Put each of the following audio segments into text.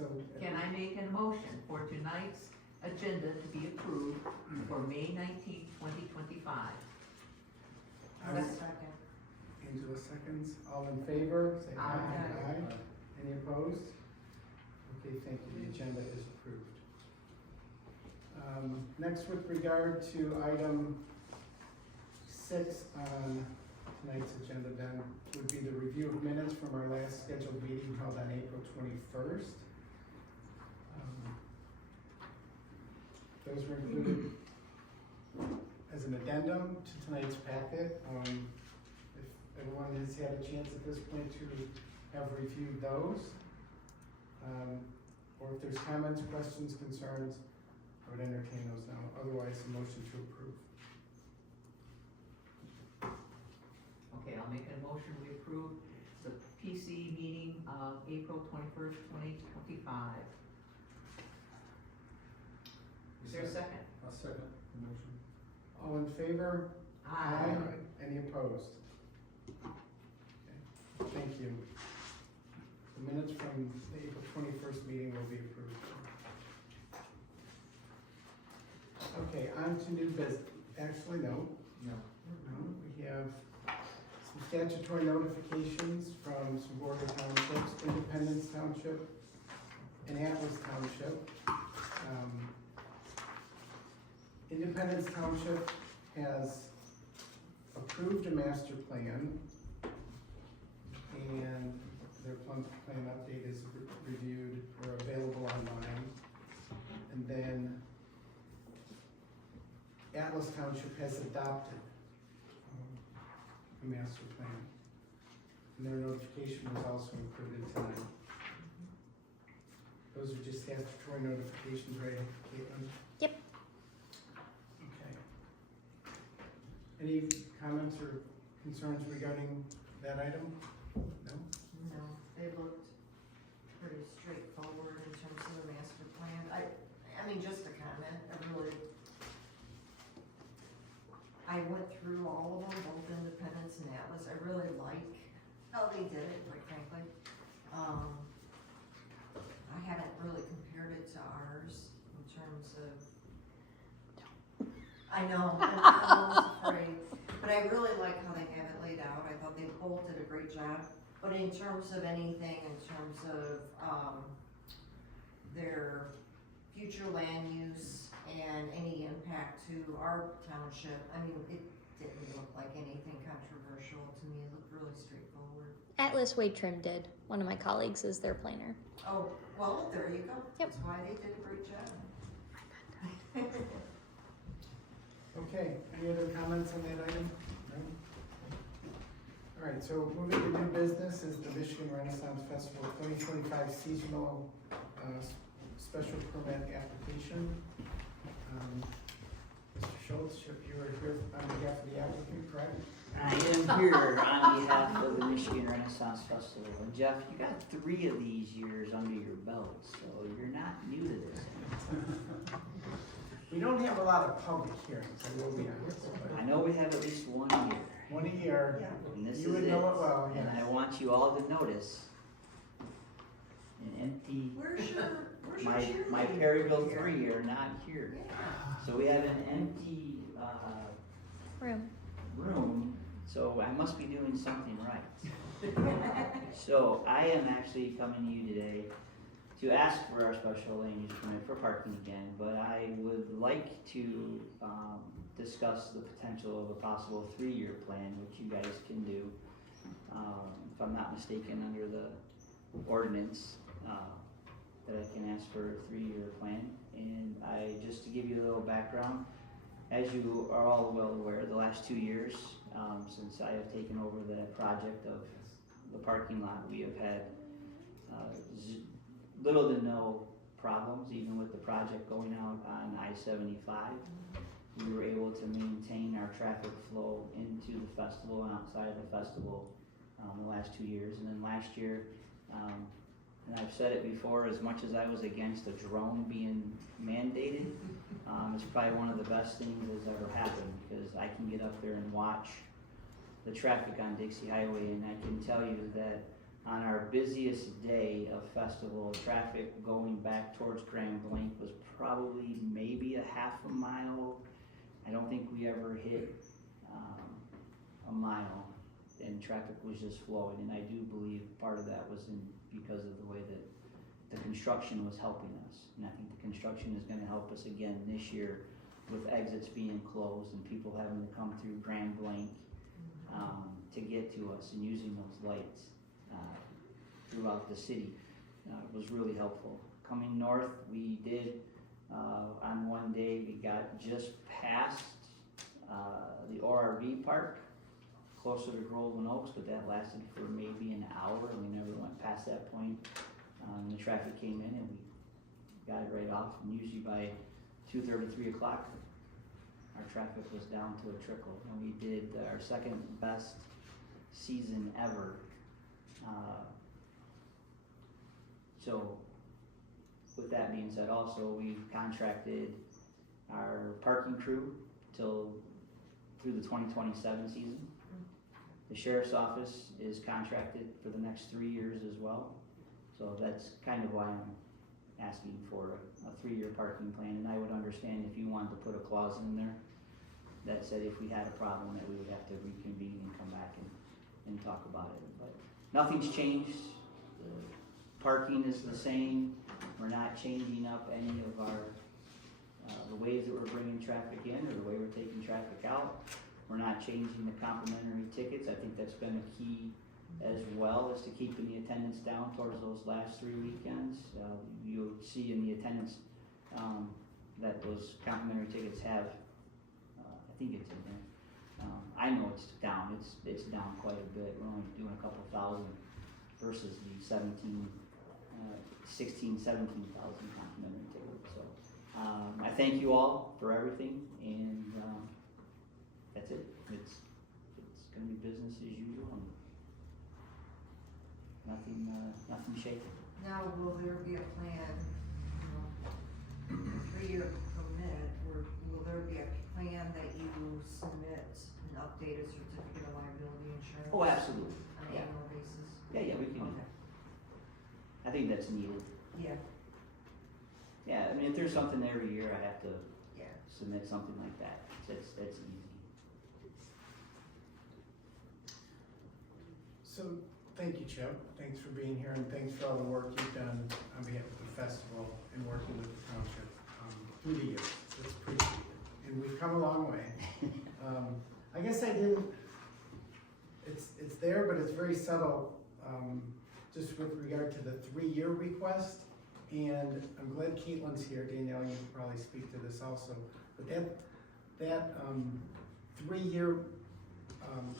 so. Can I make a motion for tonight's agenda to be approved for May 19th, 2025? I would- Angela seconds. All in favor, say aye. Aye. Any opposed? Okay, thank you. The agenda is approved. Next, with regard to item 6 on tonight's agenda, then, would be the review of minutes from our last scheduled meeting held on April 21st. Those were included as an addendum to tonight's packet. If everyone has had a chance at this point to have reviewed those, or if there's comments, questions, concerns, I would entertain those now. Otherwise, a motion to approve. Okay, I'll make a motion, we approve the PC meeting of April 21st, 2025. Is there a second? I'll second the motion. All in favor? Aye. Any opposed? Okay. Thank you. The minutes from the April 21st meeting will be approved. Okay, on to new business. Actually, no. No. We have some statutory notifications from some border townships, Independence Township and Atlas Township. Independence Township has approved a master plan, and their plan update is reviewed or available online. And then Atlas Township has adopted a master plan, and their notification was also included tonight. Those are just statutory notifications, right, Caitlin? Yep. Okay. Any comments or concerns regarding that item? No? No, they looked pretty straightforward in terms of the master plan. I mean, just a comment, I went through all of them, both Independence and Atlas. I really like how they did it, quite frankly. I haven't really compared it to ours in terms of, I know, I'm almost afraid, but I really like how they have it laid out. I thought they both did a great job. But in terms of anything, in terms of, their future land use and any impact to our township, I mean, it didn't look like anything controversial to me. It looked really straightforward. Atlas Wade Trim did. One of my colleagues is their planner. Oh, well, there you go. Yep. That's why they did a great job. Okay, any other comments on that item? No? All right, so moving to new business is the Michigan Renaissance Festival 2025 seasonal special permit application. Mr. Schultz, you are here on behalf of the applicant, correct? I am here on behalf of the Michigan Renaissance Festival. And Jeff, you got 3 of these years under your belt, so you're not new to this. We don't have a lot of public hearings, I will be honest. I know we have at least 1 year, One a year, Yeah. and this you is would it. know it well, And I yes. want you all to notice an empty, Where's your my cheerleader Perryville here? 3 are not here. Yeah. So we have an empty room, so I must be doing something right. So I am actually coming to you today to ask for our special land use permit for parking again, but I would like to discuss the potential of a possible 3-year plan, which you guys can do. If I'm not mistaken, under the ordinance, that I can ask for a 3-year plan. And just to give you a little background, as you are all well aware, the last 2 years, since I have taken over the project of the parking lot, we have had little to no problems, even with the project going out on I-75. We were able to maintain our traffic flow into the festival and outside of the festival the last 2 years. And then last year, and I've said it before, as much as I was against a drone being mandated, it's probably one of the best things that's ever happened, because I can get up there and watch the traffic on Dixie Highway, and I can tell you that on our busiest day of festival, traffic going back towards Grand Blanc was probably maybe a half a mile. I don't think we ever hit a mile, and traffic was just flowing. And I do believe part of that was because of the way that the construction was helping us. And I think the construction is gonna help us again this year with exits being closed and people having to come through Grand Blanc to get to us, and using those lights throughout the city was really helpful. Coming north, we did, on one day, we got just past the ORV park, closer to Groveland Oaks, but that lasted for maybe an hour, and we never went past that point. The traffic came in and we got it right off, and usually by 2:30, 3 o'clock, our traffic was down to a trickle, and we did our second best season ever. So with that being said, also we've contracted our parking crew through the 2027 season. The sheriff's office is contracted for the next 3 years as well. So that's kind of why I'm asking for a 3-year parking plan, and I would understand if you wanted to put a clause in there that said if we had a problem that we would have to reconvene and come back and talk about it. But nothing's changed. The parking is the same. We're not changing up any of our the ways that we're bringing traffic in or the way we're taking traffic out. We're not changing the complimentary tickets. I think that's been a key as well, as to keeping the attendance down towards those last 3 weekends. You'll see in the attendance that those complimentary tickets have, I think it's in there. I know it's down. It's down quite a bit. We're only doing a couple thousand versus the 16, 17,000 complimentary tickets. So I thank you all for everything, and that's it. It's going to be business as usual. And nothing shaking. Now, will there be a plan, 3-year permit, or will there be a plan that you submit an updated certificate of liability insurance? Oh, absolutely. On an Yeah. annual basis? Yeah, we can do Okay. that. I think that's needed. Yeah, Yeah, I mean, if there's something every year, I have to yeah. submit something like that. That's easy. So, thank you, Chip. Thanks for being here, and thanks for all the work you've done on behalf of the festival and working with the township through the years. It's appreciated, and we've come a long way. I guess I didn't, it's there, but it's very subtle, just with regard to the 3-year request. And I'm glad Caitlin's here. Danielle, you can probably speak to this also. But that 3-year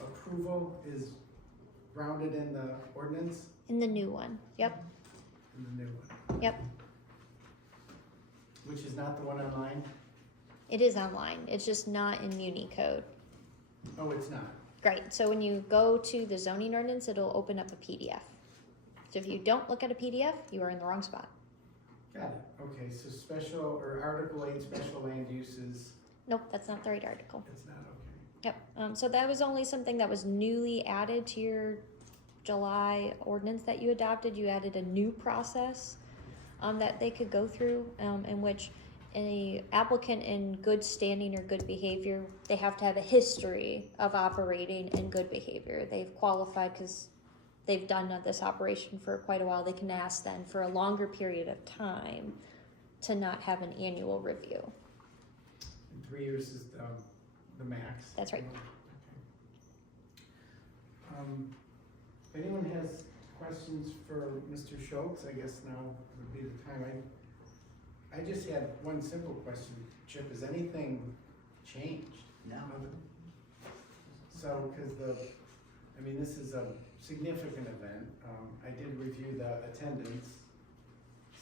approval is grounded in the ordinance, In the new one, yep, in the new one, yep. which is not the one online? It is online, it's just not in Muni code. Oh, it's not. Right, so when you go to the zoning ordinance, it'll open up a PDF. So if you don't look at a PDF, you are in the wrong spot. Got it. Okay, so special, or Article 8, special land uses, Nope, that's not the right article. it's not okay. Yep, so that was only something that was newly added to your July ordinance that you adopted. You added a new process that they could go through, in which an applicant in good standing or good behavior, they have to have a history of operating in good behavior. They've qualified because they've done this operation for quite a while. They can ask then for a longer period of time to not have an annual review. And 3 years is the max. That's right. Okay. If anyone has questions for Mr. Schultz, I guess now would be the time. I just had one simple question. Chip, has anything changed? No. So, because this is a significant event. I did review the attendance.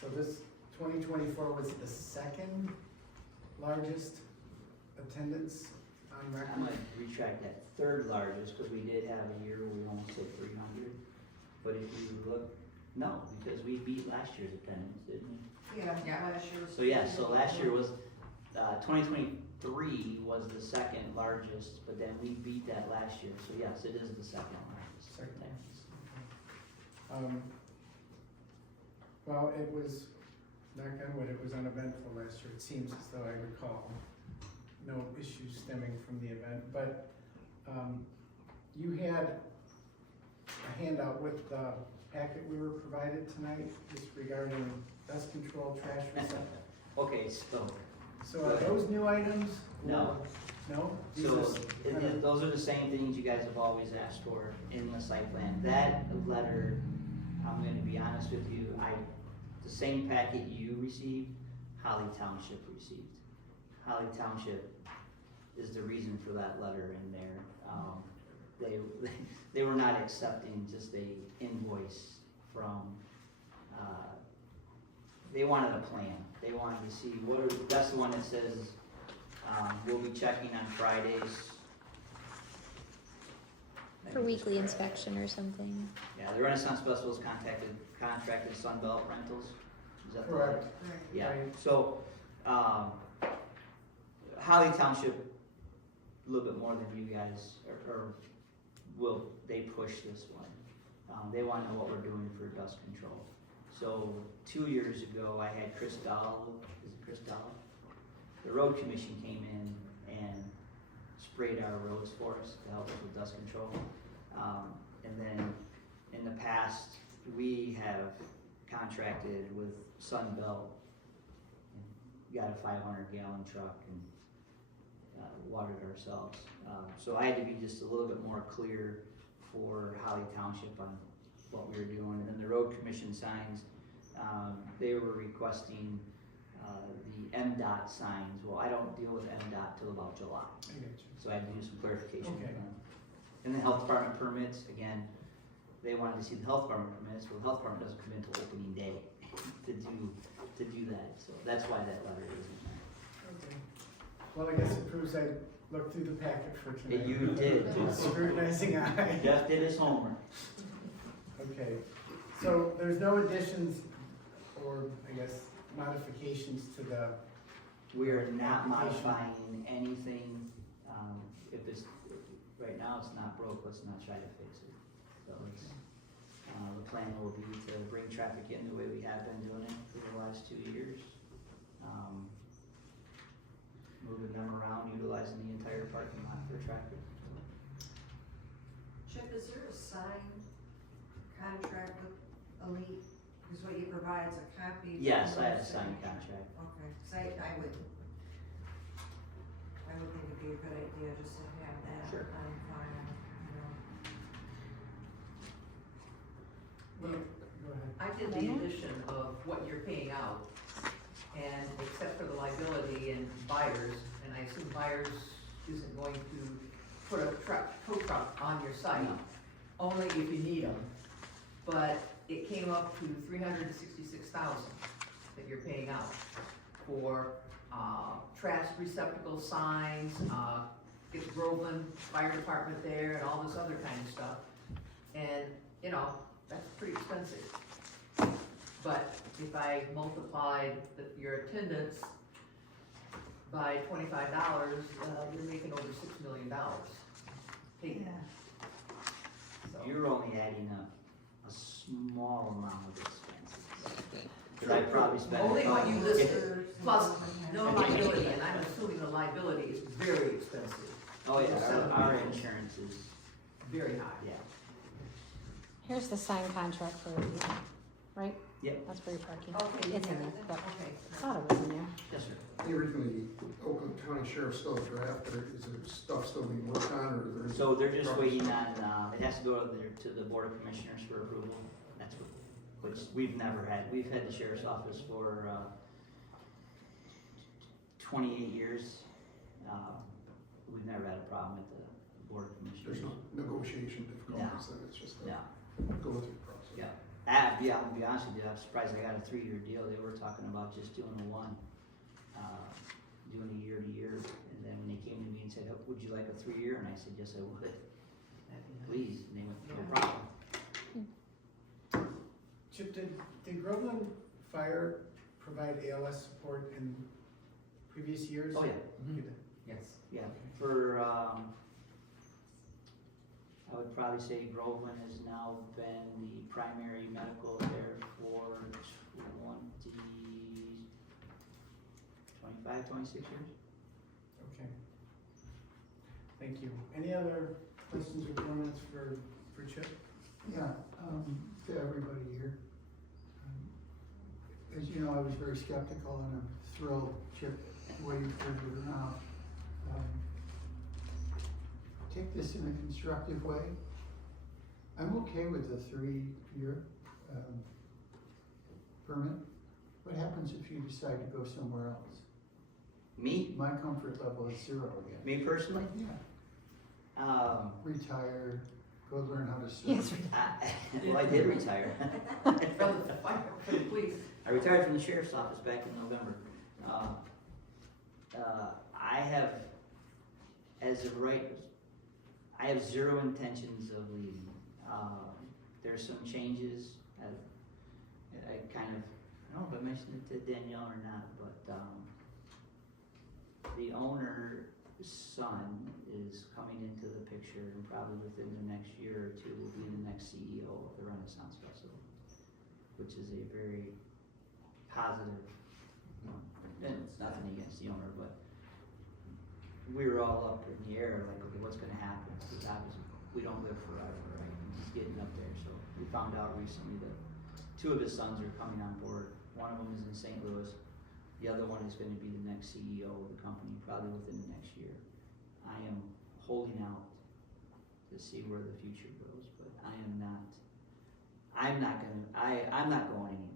So this 2024 was the second largest attendance on I'm record. gonna retract that, 3rd largest, because we did have a year where we almost hit 300. But if you look, no, because we beat last year's attendance, didn't we? Yeah, Yeah. last year was. So yeah, so last year was, 2023 was the 2nd largest, but then we beat that last year. So yes, it is the 2nd largest. Second. attendance. Well, it was, knock on wood, it was uneventful last year, it seems as though I recall. No issues stemming from the event, but, you had a handout with the packet we were provided tonight, just regarding dust control, trash receptacle. Okay, so, So are those new items? No. No? These so are kind of- those are the same things you guys have always asked for in the site plan. That letter, I'm gonna be honest with you, the same packet you received, Holly Township received. Holly Township is the reason for that letter in there. They were not accepting just a invoice from, they wanted a plan. They wanted to see that's the one that says, we'll be checking on Fridays. For weekly inspection or something. Yeah, the Renaissance Festival's contracted Sunbelt Rentals. Is that the one? Correct. Yeah, Right. so, Holly Township, a little bit more than you guys, they push this one. They wanna know what we're doing for dust control. So, 2 years ago, I had Chris Dahl, is it Chris Dahl? The road commission came in and sprayed our roads for us to help us with dust control. And then, in the past, we have contracted with Sunbelt, and got a 500-gallon truck and watered ourselves. So I had to be just a little bit more clear for Holly Township on what we were doing. And then the road commission signs, they were requesting the MDOT signs. Well, I don't deal with MDOT till about July, I get you. so I had to do some clarification. Okay. And the health department permits, again, they wanted to see the health department permits, well, the health department doesn't come in until opening day to do that, so that's why that letter isn't there. Okay. Well, I guess it proves I looked through the packet for tonight. You did. Scrutinizing eye. Jeff did his homework. Okay, so there's no additions or, I guess, modifications to the, We are not modifying anything, right now it's not broke, let's not try to fix it. So it's, the plan will be to bring traffic in the way we have been doing it for the last 2 years. Moving them around, utilizing the entire parking lot for traffic. Chip, is there a signed contract with Elite? Because what you provide is a copy. of Yes, the I have a signature. signed contract. Okay, 'cause I would think it'd be a good idea just to have that Sure. on file, you know. well, go ahead. I did the addition of what you're paying out, and except for the liability and buyers, and I assume buyers isn't going to put a tow truck on your site, No. only if you need them. But it came up to $366,000 that you're paying out for, trash receptacle signs, get the Groveland Fire Department there and all this other kind of stuff. And, you know, that's pretty expensive. But if I multiplied your attendance by $25, you're making over $6 million. Hey, so, You're only adding up a small amount of expenses. Cause I probably spent. only what you if- listed, plus no liability, and I'm assuming the liability is very expensive, Oh yeah, our insurance is, very high. yeah. Here's the signed contract for you, right? Yep. That's for your parking. Okay, It's in there, yeah, but okay. I thought it was in there. Yes, sir. The originally Oakland County Sheriff's still a draft, but is there stuff still being worked on, or is there? So they're just waiting on, it has to go to the Board of Commissioners for approval. That's which we've never had. We've had the sheriff's office for, 28 years. We've never had a problem with the Board of There's Commissioners. no negotiation difficulties, then it's just No. going through the process. Yeah. Yeah, I'll be honest with you, I'm surprised I got a 3-year deal. They were talking about just doing doing a year to year. And then when they came to me and said, oh, would you like a 3-year? And I said, yes, I would. Please. And they went, no problem. Chip, did Groveland Fire provide ALS support in previous years? Oh, yeah. You did. Yes. Yeah, for, I would probably say Groveland has now been the primary medical there for 25, 26 years. Okay. Thank you. Any other questions or comments for Chip? Yeah, to everybody here. As you know, I was very skeptical and I'm thrilled, Chip, the way you turned it around. Take this in a constructive way. I'm okay with the 3-year permit. What happens if you decide to go somewhere else? Me? My comfort level is 0 again. Me personally? Yeah, retire, go learn how to surf. Yes. Well, I did retire. From the fire, from the police. I retired from the sheriff's office back in November. I have, as of right, I have 0 intentions of leaving. There's some changes. I kind of, I don't know if I mentioned it to Danielle or not, but the owner's son is coming into the picture, and probably within the next year or 2 will be the next CEO of the Renaissance Festival, which is a very positive, and it's nothing against the owner, but we were all up in the air, like, okay, what's gonna happen? Because obviously, we don't live forever, right? And he's getting up there, so we found out recently that 2 of his sons are coming on board. One of them is in St. Louis. The other one is gonna be the next CEO of the company, probably within the next year. I am holding out to see where the future goes, but I'm not going anywhere.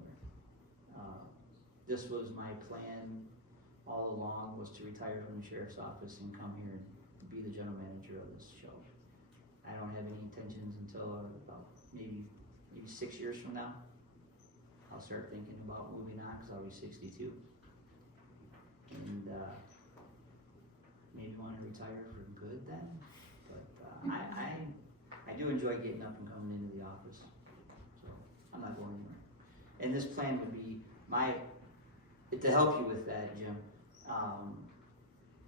This was my plan all along, was to retire from the sheriff's office and come here and be the general manager of this show. I don't have any intentions until about maybe 6 years from now. I'll start thinking about moving on, because I'll be 62. And maybe want to retire for good then. But I do enjoy getting up and coming into the office. So I'm not going anywhere. And this plan would be to help you with that, Jim.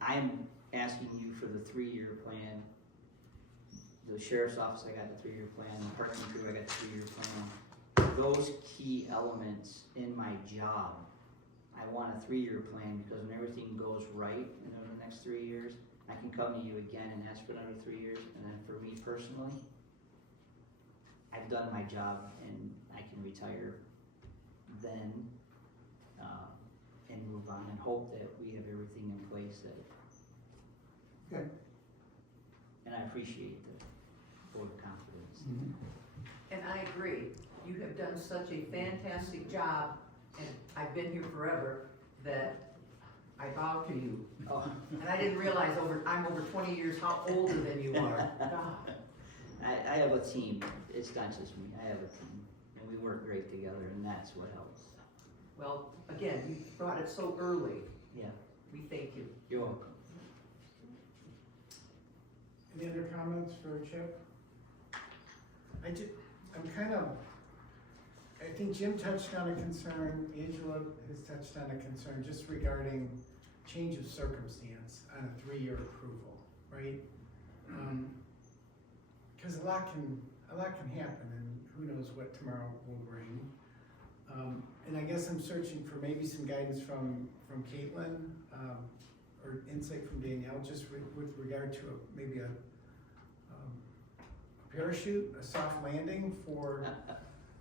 I'm asking you for the 3-year plan. The sheriff's office, I got the 3-year plan. The parking crew, I got the 3-year plan. Those key elements in my job, I want a 3-year plan, because when everything goes right in the next 3 years, I can come to you again and ask for another 3 years. And then for me personally, I've done my job and I can retire then and move on and hope that we have everything in place that. Okay. And I appreciate the vote of confidence. Mhm. And I agree, you have done such a fantastic job, and I've been here forever, that I bow to you. Oh. And I didn't realize I'm over 20 years older than you are. God. I have a team. It's not just me. I have a team, and we work great together, and that's what helps. Well, again, you brought it so early. Yeah. We thank you. You're welcome. Any other comments for Chip? I think Jim touched on a concern, Angela has touched on a concern just regarding change of circumstance on a 3-year approval, right? Cause a lot can happen, and who knows what tomorrow will bring. And I guess I'm searching for maybe some guidance from Caitlin, or insight from Danielle, just with regard to maybe a parachute, a soft landing for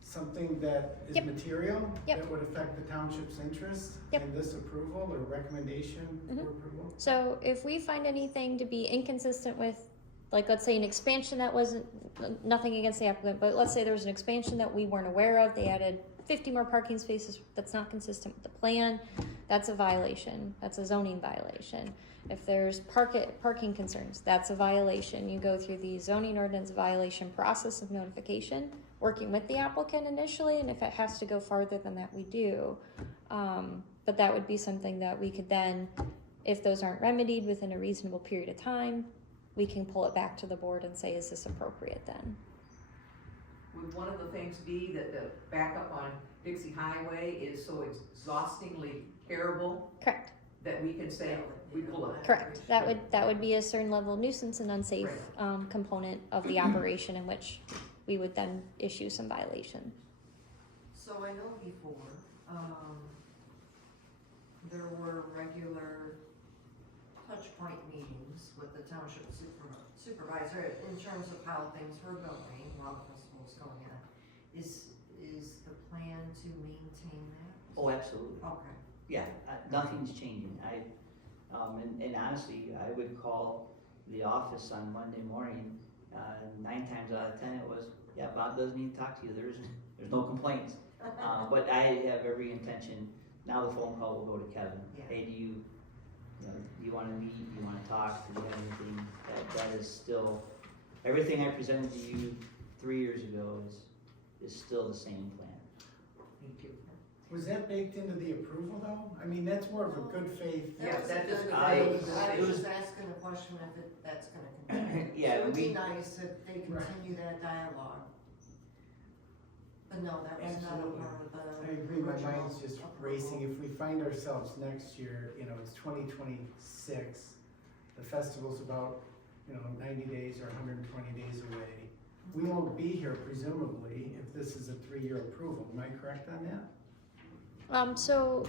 something that is Yep. material, Yep. that would affect the township's interest Yep. in this approval or recommendation Mhm. for approval. So if we find anything to be inconsistent with, like, let's say an expansion that wasn't, nothing against the applicant, but let's say there was an expansion that we weren't aware of, they added 50 more parking spaces that's not consistent with the plan, that's a violation, that's a zoning violation. If there's parking concerns, that's a violation. You go through the zoning ordinance violation process of notification, working with the applicant initially, and if it has to go farther than that, we do. But that would be something that we could then, if those aren't remedied within a reasonable period of time, we can pull it back to the board and say, is this appropriate then? Would one of the things be that the backup on Dixie Highway is so exhaustingly terrible Correct. that we can say, we pull it. Correct. That would be a certain level of nuisance and unsafe, component of the operation in which we would then issue some violation. So I know before, there were regular touch point meetings with the township supervisor in terms of how things were going while the festival was going on. Is the plan to maintain that? Oh, absolutely. Okay. Yeah, nothing's changing. And honestly, I would call the office on Monday morning, 9 times out of 10 it was, yeah, Bob doesn't need to talk to you, there's no complaints. But I have every intention, now the phone call will go to Kevin. Yeah. Hey, do you wanna meet, do you wanna talk, do you have anything? That is still, everything I presented to you 3 years ago is still the same plan. Thank you. Was that baked into the approval though? I mean, that's more of a good faith. Yeah, that was a just- good- I- I was it was- just asking a question if that's gonna continue. Yeah, So it'd be we- nice if they Right. continue that dialogue. But no, that was not a Absolutely. part of the. I agree, my original mind's just approval. racing. If we find ourselves next year, you know, it's 2026, the festival's about, 90 days or 120 days away. We won't be here presumably if this is a 3-year approval. Am I correct on that? So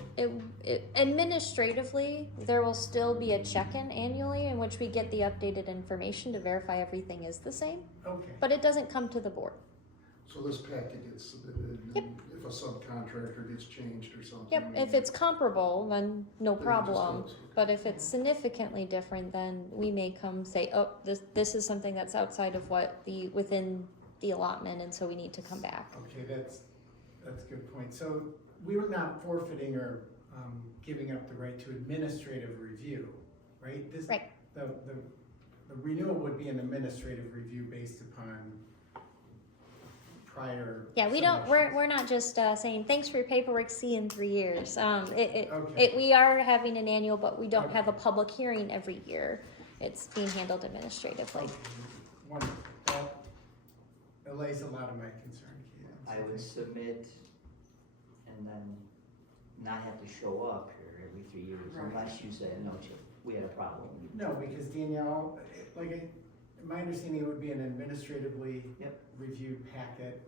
administratively, there will still be a check-in annually in which we get the updated information to verify everything is the same, Okay. but it doesn't come to the board. So this packet gets submitted, and if a subcontractor gets changed or something. Yep, if it's comparable, then no then it just problem. goes. But if it's significantly different, then we may come say, oh, this is something that's outside of within the allotment, and so we need to come back. Okay, that's a good point. So we were not forfeiting or giving up the right to administrative review, right? Right. The renewal would be an administrative review based upon prior. Yeah, we don't, submissions. we're not just saying, thanks for your paperwork, see you in 3 years. Okay. We are having an annual, but we don't Okay. have a public hearing every year. It's being handled administratively. Okay, wonderful. That allays a lot of my concern, Keaton. I would submit and then not have to show up here every 3 years Right. unless you say, no, Chip, we had a problem. No, because Danielle, my understanding it would be an administratively Yep. reviewed packet.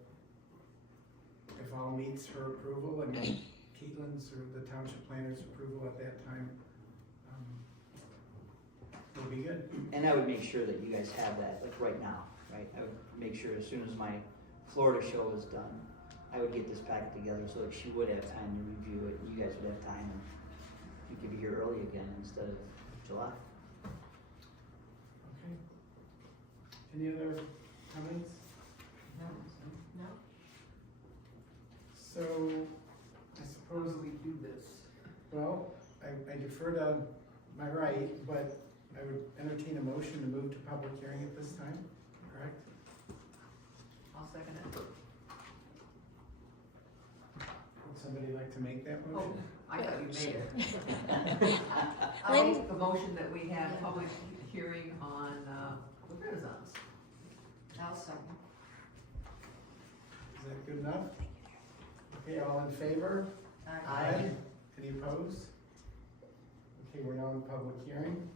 If all meets her approval and Keatlin's or the township planner's approval at that time, it'll be good. And I would make sure that you guys have that, like right now, right? I would make sure as soon as my Florida show is done, I would get this packet together so that she would have time to review it, and you guys would have time, and you could be here early again instead of July. Okay. Any other comments? No, no? So, I suppose we do this? well, I defer to my right, but I would entertain a motion to move to public hearing at this time, correct? I'll second it. Would somebody like to make that Oh, motion? I thought you made it. I'll make the motion that we have public hearing on, the Renaissance. I'll second. Is that good enough? Okay, all in favor? Aye. Any opposed? Okay, we're now in public hearing.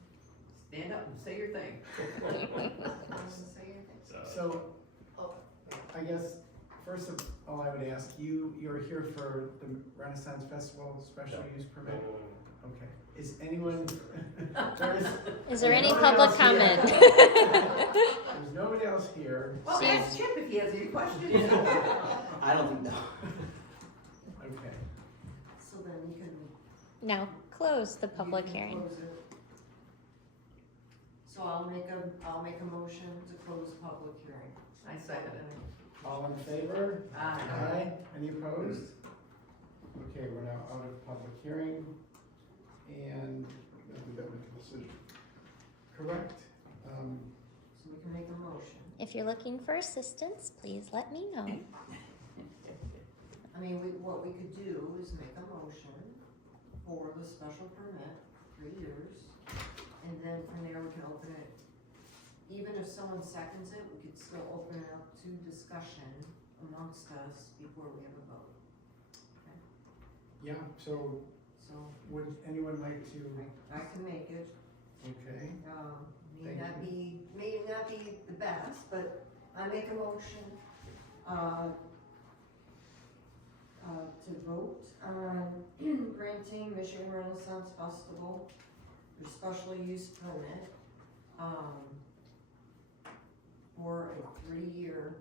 Stand up and say your thing. Doesn't say anything. So, I guess, first of all, I would ask you, you're here for the Renaissance Festival special use permit? Okay, is anyone, Is there any nobody public else here. comment? There's nobody else here. Well, ask Chip if he has any questions. I don't think, no. Okay, So then you can. Now, close the public you can hearing. close it. So I'll make a motion to close public hearing. I second it. all in favor? Aye. Any opposed? Okay, we're now out of public hearing, and, We gotta make a decision. correct, So we can make a motion. If you're looking for assistance, please let me know. I mean, what we could do is make a motion for the special permit, 3 years, and then from there we can open it. Even if someone seconds it, we could still open it up to discussion amongst us before we have a vote. yeah, so So so Would anyone like to, I can make it. okay, May Thank not be the best, but I make a motion, to vote on granting Michigan Renaissance Festival their special use permit, for a 3-year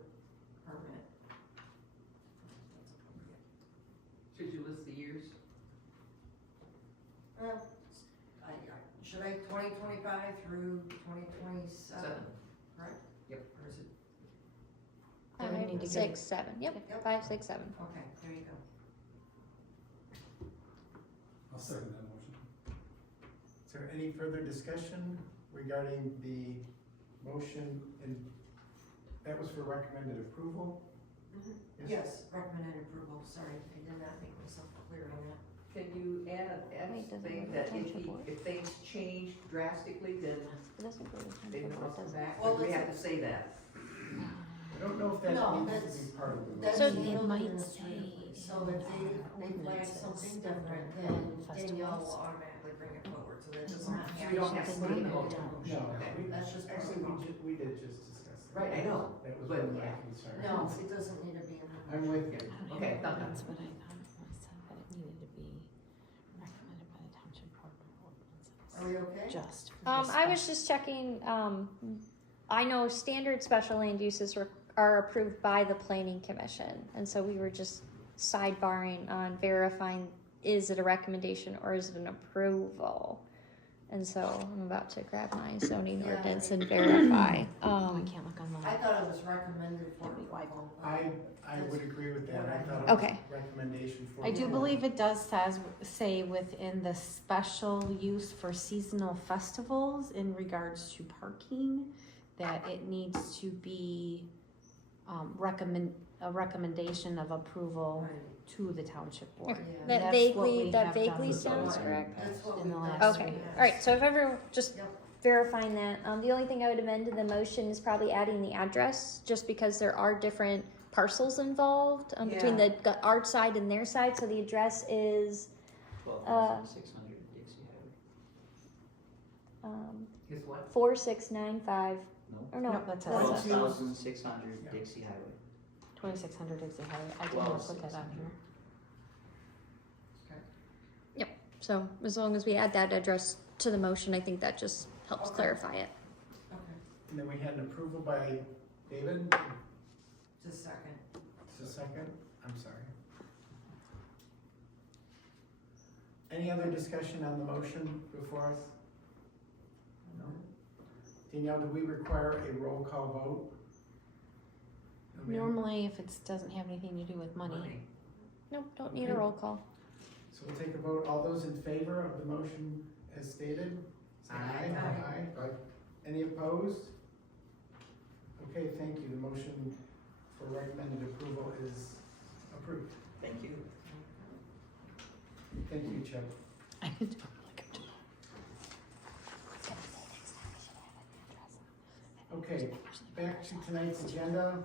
permit. Should you list the years? Well, should I 2025 through 2027, Seven. correct? Yep. Or is it, I would need to get- 6, 7, yep, Yep. 5, 6, 7. okay, there you go. I'll second that motion. is there any further discussion regarding the motion and that was for recommended approval? Yes, recommended approval, sorry, I did not make myself clear on that. Can you add Wait, does it thing go to that township board? if things change drastically, then It doesn't go to township they board, must come does it? back? Well, Or we it's- have to say that. I don't know if that No, needs that's- to be part of the That's So motion. it handled might administratively, say so if they flag ordinances something under different, then festivals. Danielle will automatically bring it forward, so that does not have. We don't have to put it in the No, motion. No, Okay. we, That's just actually, protocol. we did just discuss that. Right, I know, That was but- one of my concerns. No, it doesn't need to be in the I'm motion. with you. Okay, done. That's what I thought it was, that it needed to be recommended by the township board of ordinances. Are we okay? Just for this I was just checking, I know standard special land uses are approved by the planning commission, and so we were just sidebarring on verifying, is it a recommendation or is it an approval? And so I'm about to grab my zoning Yeah. ordinance and verify. Oh, I can't look on the. I thought it was recommended for That'd be why. approval. I would agree with that. I thought it was Okay. recommendation for. I do approval. believe it does say within the special use for seasonal festivals in regards to parking, that it needs to be, a recommendation of approval Right. to the township board. Okay. Yeah. That That's what vaguely, we that have done vaguely with sounds the- correct. That's what In we've the done. last Okay, week. alright, so if everyone, just Yep. verifying that, the only thing I would amend to the motion is probably adding the address, just because there are different parcels involved, between Yeah. the our side and their side, so the address is, 12,600 Dixie Highway. Is what? 4695, No. or no, Nope, that's that's it. us. 12,600 Yeah. Dixie Highway. 2600 Dixie Highway, I did not put that on 12,600. here. So as long as we add that address to the motion, I think that just helps Okay. clarify it. Okay, And then we had an approval by David, just a second. just a second, I'm sorry. Any other discussion on the motion before us? No? Danielle, do we require a roll call vote? Normally, if it doesn't have anything to do with money. Nope, don't need a roll call. So we'll take a vote, all those in favor of the motion as stated? Say aye. Aye. Any opposed? Okay, thank you, the motion for recommended approval is approved. Thank you. Thank you, Chuck. Okay, back to tonight's agenda.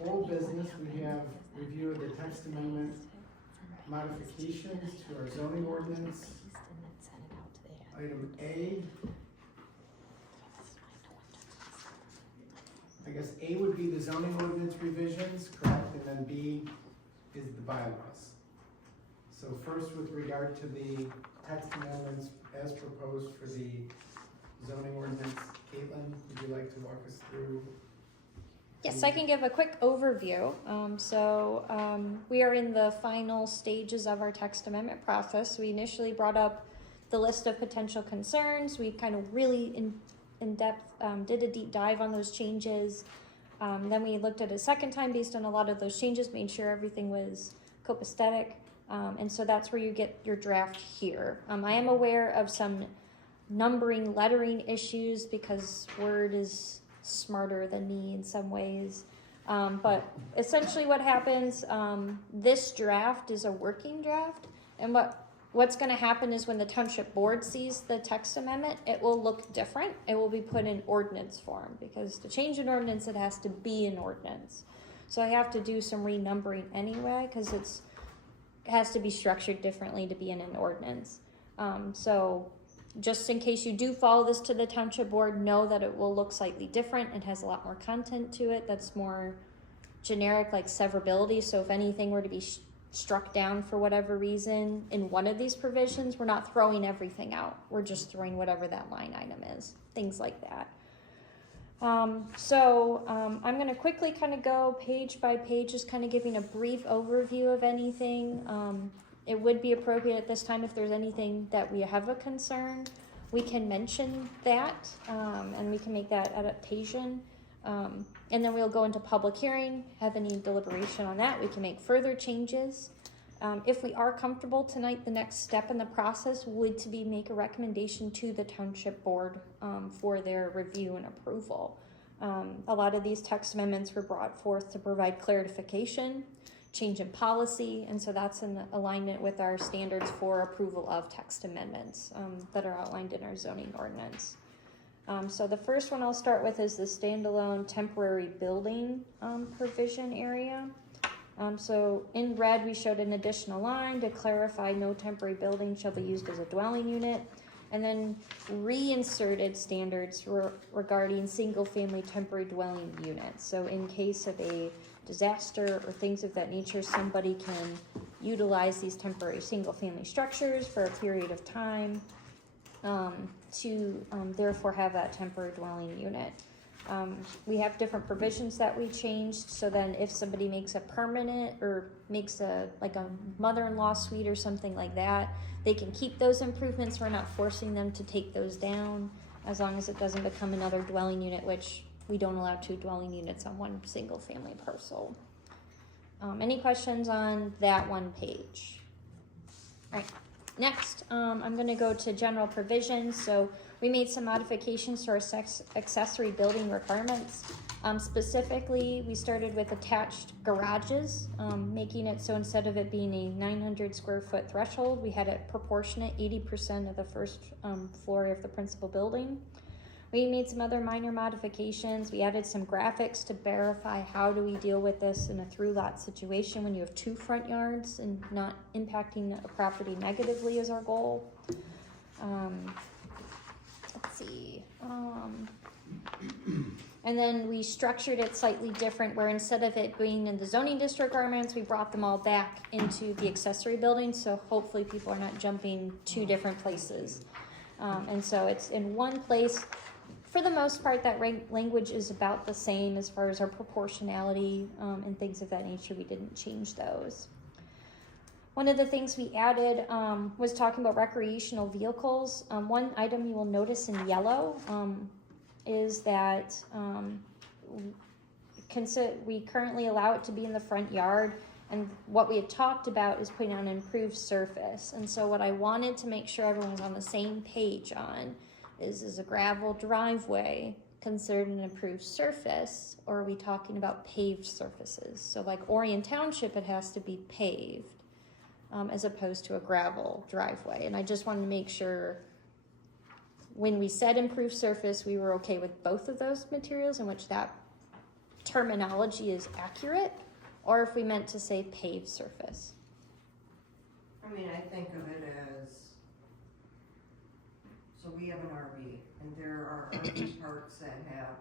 Old business, we have review of the text amendment modifications to our zoning ordinance. Item A, I guess A would be the zoning ordinance revisions, correct, and then B is the bylaws. So first, with regard to the text amendments as proposed for the zoning ordinance, Caitlin, would you like to walk us through? Yes, I can give a quick overview. We are in the final stages of our text amendment process. We initially brought up the list of potential concerns. We kind of really in depth did a deep dive on those changes. Then we looked at it a second time based on a lot of those changes, made sure everything was copacetic. And so that's where you get your draft here. I am aware of some numbering, lettering issues because Word is smarter than me in some ways. But essentially what happens, this draft is a working draft, and what's going to happen is when the township board sees the text amendment, it will look different. It will be put in ordinance form, because to change an ordinance, it has to be an ordinance. So I have to do some renumbering anyway, because has to be structured differently to be in an ordinance. So just in case you do follow this to the township board, know that it will look slightly different. It has a lot more content to it that's more generic, like severability. So if anything were to be struck down for whatever reason in one of these provisions, we're not throwing everything out. We're just throwing whatever that line item is, things like that. I'm going to quickly kind of go page by page, just kind of giving a brief overview of anything. It would be appropriate at this time if there's anything that we have a concern, we can mention that, and we can make that adaptation. And then we'll go into public hearing, have any deliberation on that. We can make further changes. If we are comfortable tonight, the next step in the process would to be make a recommendation to the township board for their review and approval. A lot of these text amendments were brought forth to provide clarification, change in policy, and so that's in alignment with our standards for approval of text amendments that are outlined in our zoning ordinance. So the first one I'll start with is the standalone temporary building provision area. So in red, we showed an additional line to clarify no temporary building shall be used as a dwelling unit, and then reinserted standards regarding single-family temporary dwelling units. So in case of a disaster or things of that nature, somebody can utilize these temporary single-family structures for a period of time to therefore have that temporary dwelling unit. We have different provisions that we changed, so then if somebody makes a permanent or makes a mother-in-law suite or something like that, they can keep those improvements. We're not forcing them to take those down as long as it doesn't become another dwelling unit, which we don't allow 2 dwelling units on one single family parcel. Any questions on that one page? All right. Next, I'm going to go to general provisions. So we made some modifications to our accessory building requirements. Specifically, we started with attached garages, making it so instead of it being a 900 square foot threshold, we had it proportionate 80% of the first floor of the principal building. We made some other minor modifications. We added some graphics to verify how do we deal with this in a through lot situation when you have 2 front yards and not impacting a property negatively is our goal. Let's see. And then we structured it slightly different where instead of it being in the zoning district requirements, we brought them all back into the accessory building. So hopefully people are not jumping 2 different places. And so it's in one place. For the most part, that language is about the same as far as our proportionality and things of that nature. We didn't change those. One of the things we added was talking about recreational vehicles. One item you will notice in yellow is that we currently allow it to be in the front yard, and what we had talked about is putting on an improved surface. And so what I wanted to make sure everyone's on the same page on is a gravel driveway considered an improved surface, or are we talking about paved surfaces? So like Orion Township, it has to be paved as opposed to a gravel driveway. And I just wanted to make sure when we said improved surface, we were okay with both of those materials in which that terminology is accurate, or if we meant to say paved surface. I mean, I think of it as, so we have an RV, and there are RV parks that have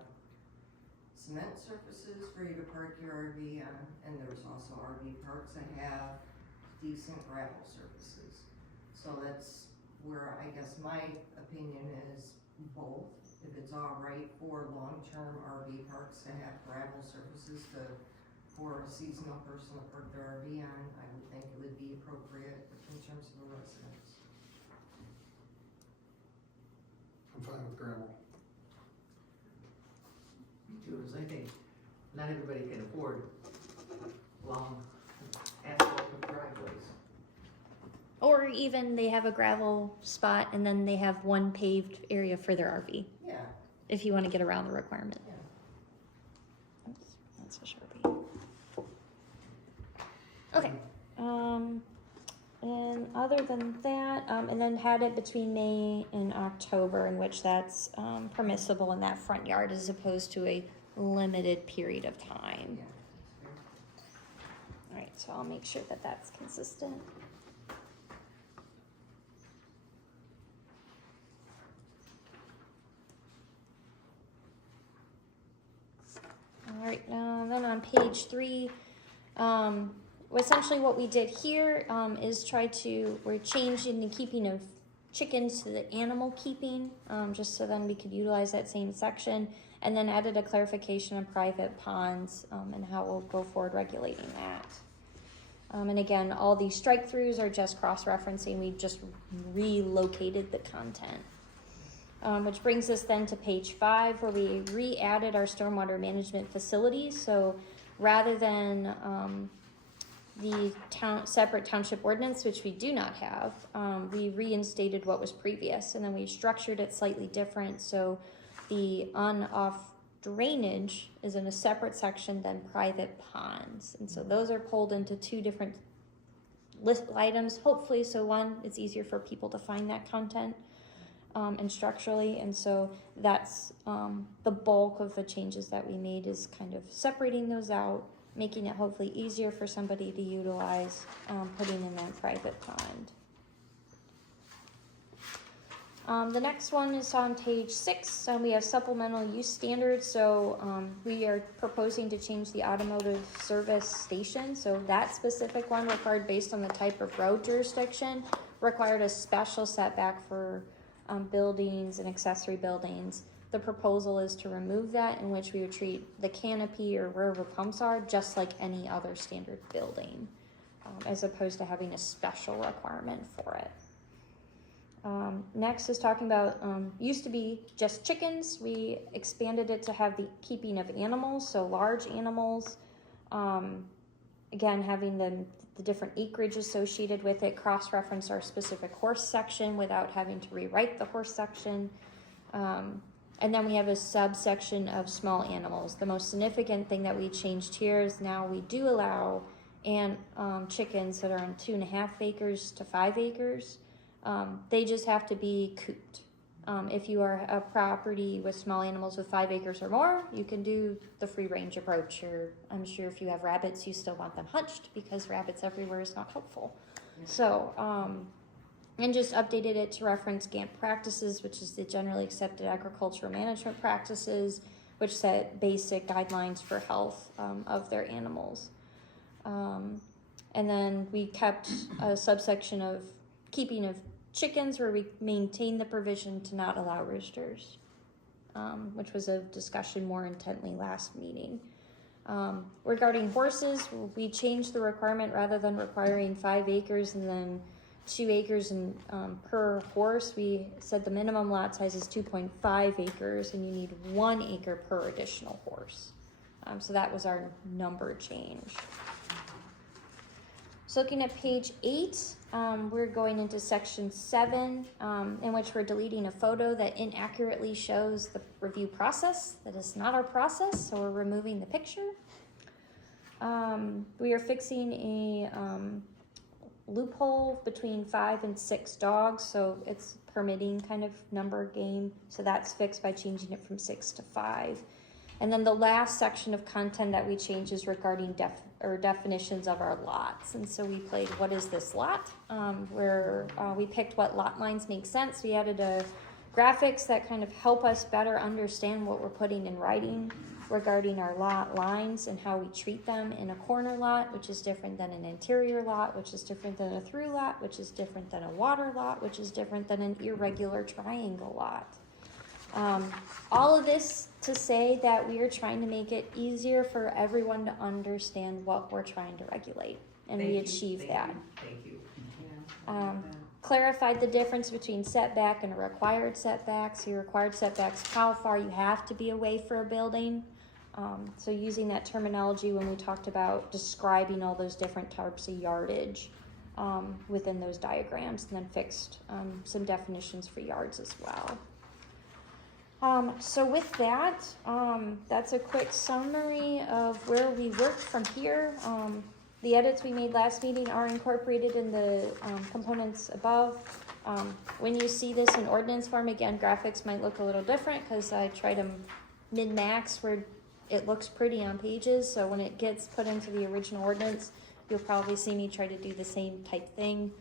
cement surfaces for you to park your RV on, and there's also RV parks that have decent gravel surfaces. So that's where I guess my opinion is both. If it's all right for long-term RV parks to have gravel surfaces for a seasonal person to park their RV on, I would think it would be appropriate in terms of a residence. I'm fine with gravel. Me too, because I think not everybody can afford long asphalt driveways. Or even they have a gravel spot and then they have one paved area for their RV, Yeah, if you want to get around the requirement. yeah. Oops, that's a Sharpie. Okay. And other than that, and then had it between May and October, in which that's permissible in that front yard as opposed to a limited period of time. Yeah. All right. So I'll make sure that that's consistent. All right, then on page 3, essentially what we did here is we're changing the keeping of chickens to the animal keeping, just so then we could utilize that same section, and then added a clarification on private ponds and how we'll go forward regulating that. And again, all these strike-throughs are just cross-referencing. We just relocated the content. Which brings us then to page 5, where we re-added our stormwater management facilities. So rather than the separate township ordinance, which we do not have, we reinstated what was previous, and then we structured it slightly different. So the on-off drainage is in a separate section than private ponds. And so those are pulled into 2 different list items, hopefully. So one, it's easier for people to find that content. And structurally, and so that's the bulk of the changes that we made, is kind of separating those out, making it hopefully easier for somebody to utilize, putting in that private pond. The next one is on page 6, we have supplemental use standards. So we are proposing to change the automotive service station. So that specific one required, based on the type of road jurisdiction, required a special setback for buildings and accessory buildings. The proposal is to remove that, in which we would treat the canopy or wherever pumps are just like any other standard building, as opposed to having a special requirement for it. Next is talking about, used to be just chickens. We expanded it to have the keeping of animals, so large animals. Again, having the different acreage associated with it, cross-reference our specific horse section without having to rewrite the horse section. And then we have a subsection of small animals. The most significant thing that we changed here is now we do allow chickens that are on 2.5 acres to 5 acres. They just have to be cooped. If you are a property with small animals with 5 acres or more, you can do the free range approach. Or I'm sure if you have rabbits, you still want them hunched, because rabbits everywhere is not helpful. So, and just updated it to reference GAMP practices, which is the generally accepted agricultural management practices, which set basic guidelines for health of their animals. And then we kept a subsection of keeping of chickens, where we maintain the provision to not allow roosters, which was a discussion more intently last meeting. Regarding horses, we changed the requirement. Rather than requiring 5 acres and then 2 acres per horse, we said the minimum lot size is 2.5 acres and you need 1 acre per additional horse. So that was our number change. So looking at page 8, we're going into section 7, in which we're deleting a photo that inaccurately shows the review process. That is not our process, so we're removing the picture. We are fixing a loophole between 5 and 6 dogs, so it's permitting kind of number game. So that's fixed by changing it from 6 to 5. And then the last section of content that we changed is regarding definitions of our lots. And so we played what is this lot, where we picked what lot lines make sense. We added graphics that kind of help us better understand what we're putting in writing regarding our lot lines and how we treat them in a corner lot, which is different than an interior lot, which is different than a through lot, which is different than a water lot, which is different than an irregular triangle lot. All of this to say that we are trying to make it easier for everyone to understand what we're trying to regulate, and we achieve that. Thank you. Clarified the difference between setback and a required setback. So your required setbacks, how far you have to be away for a building. So using that terminology when we talked about describing all those different types of yardage within those diagrams, and then fixed some definitions for yards as well. So with that, that's a quick summary of where we worked from here. The edits we made last meeting are incorporated in the components above. When you see this in ordinance form, again, graphics might look a little different because I tried to min-max where it looks pretty on pages. So when it gets put into the original ordinance, you'll probably see me try to do the same type thing.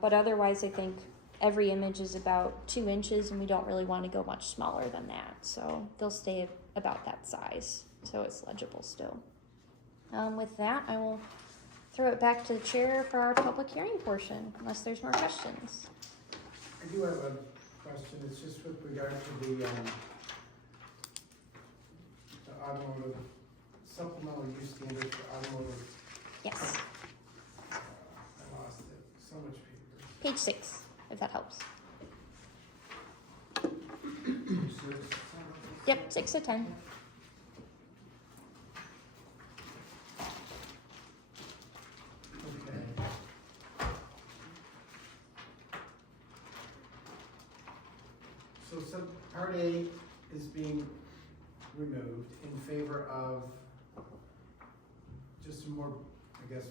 But otherwise, I think every image is about 2 inches, and we don't really want to go much smaller than that. So they'll stay about that size, so it's legible still. With that, I will throw it back to the chair for our public hearing portion, unless there's more questions. I do have a question, it's just with regard to the automotive, supplemental use standard for automotive, Yes, I lost it, so much paper. page 6, if that helps. Yep, 6 of 10. Okay. So part A is being removed in favor of just a more, I guess,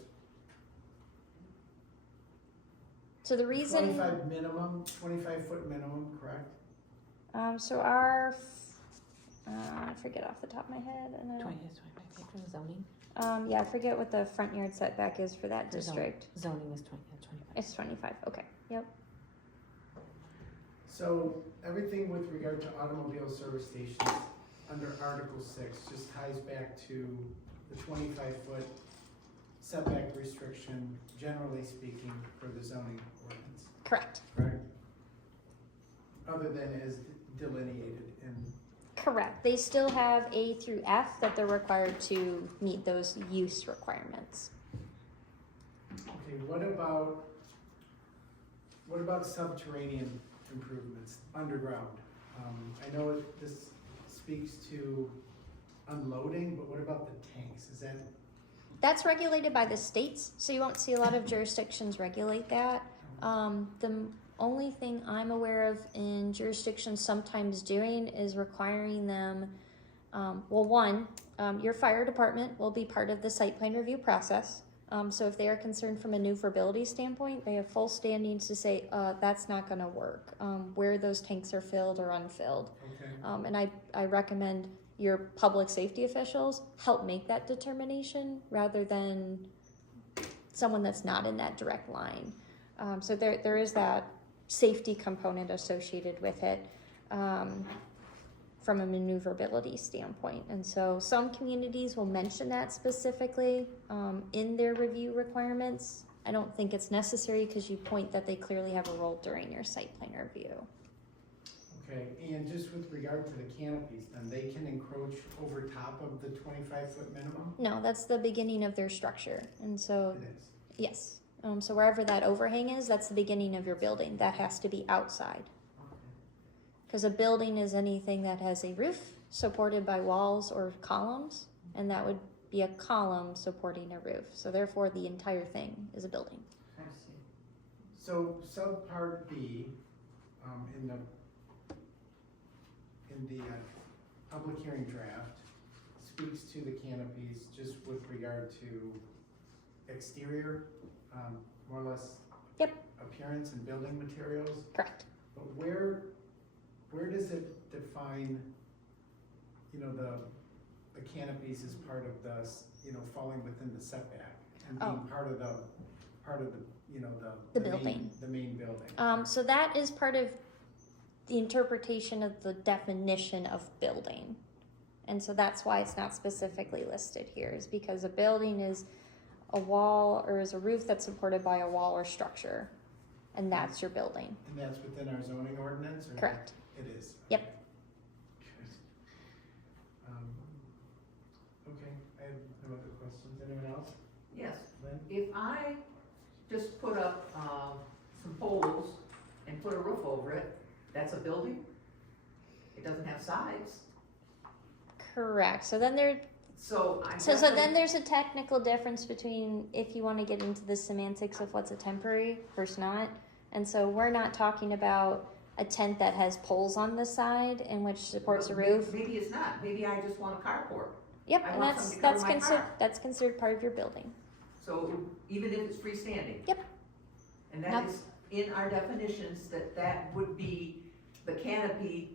So the reason, 25-foot minimum, correct? so our, I forget off the top of my head, and I 20 don't, is 25 feet from zoning. yeah, I forget what the front yard setback is for that For zone- district. Zoning is 25. It's 25, okay, yep. So everything with regard to automobile service stations under Article 6 just ties back to the 25-foot setback restriction, generally speaking, for the zoning ordinance, Correct, correct? Other than as delineated in, correct. They still have A through F that they're required to meet those use requirements. okay, what about subterranean improvements, underground? I know this speaks to unloading, but what about the tanks? Is that, That's regulated by the states, so you won't see a lot of jurisdictions regulate that. The only thing I'm aware of in jurisdictions sometimes doing is requiring them, your fire department will be part of the site plan review process. So if they are concerned from a maneuverability standpoint, they have full standings to say, that's not gonna work, where those tanks are filled or unfilled. okay? And I recommend your public safety officials help make that determination rather than someone that's not in that direct line. So there is that safety component associated with it from a maneuverability standpoint. And so some communities will mention that specifically in their review requirements. I don't think it's necessary because you point that they clearly have a role during your site plan review. Okay, and just with regard to the canopies, then they can encroach over top of the 25-foot minimum? No, that's the beginning of their structure. And so, It is. yes. So wherever that overhang is, that's the beginning of your building. That has to be outside. Because a building is anything that has a roof supported by walls or columns, and that would be a column supporting a roof. So therefore, the entire thing is a building. I see. So subpart B, in the public hearing draft, speaks to the canopies just with regard to exterior, more or less. Yep. Appearance and building materials, Correct. but where does it define, the canopies as part of the, falling within the setback and being part of the, The building. The main building? So that is part of the interpretation of the definition of building. And so that's why it's not specifically listed here, is because a building is a wall or is a roof that's supported by a wall or structure, and that's your building. And that's within our zoning ordinance, or? Correct. It is? Yep. Good. Okay, I have no other questions. Anyone else? Yes, Lynn? if I just put up, some poles and put a roof over it, that's a building? It doesn't have sides, Correct. So then so I. So then there's a technical difference between if you want to get into the semantics of what's a temporary versus not. And so we're not talking about a tent that has poles on the side and which supports a roof. Maybe it's not, maybe I just want a carport, Yep, I and want something to cover my car. that's considered part of your building. so even if it's freestanding. Yep. And that Yep. is in our definitions, that would be the canopy,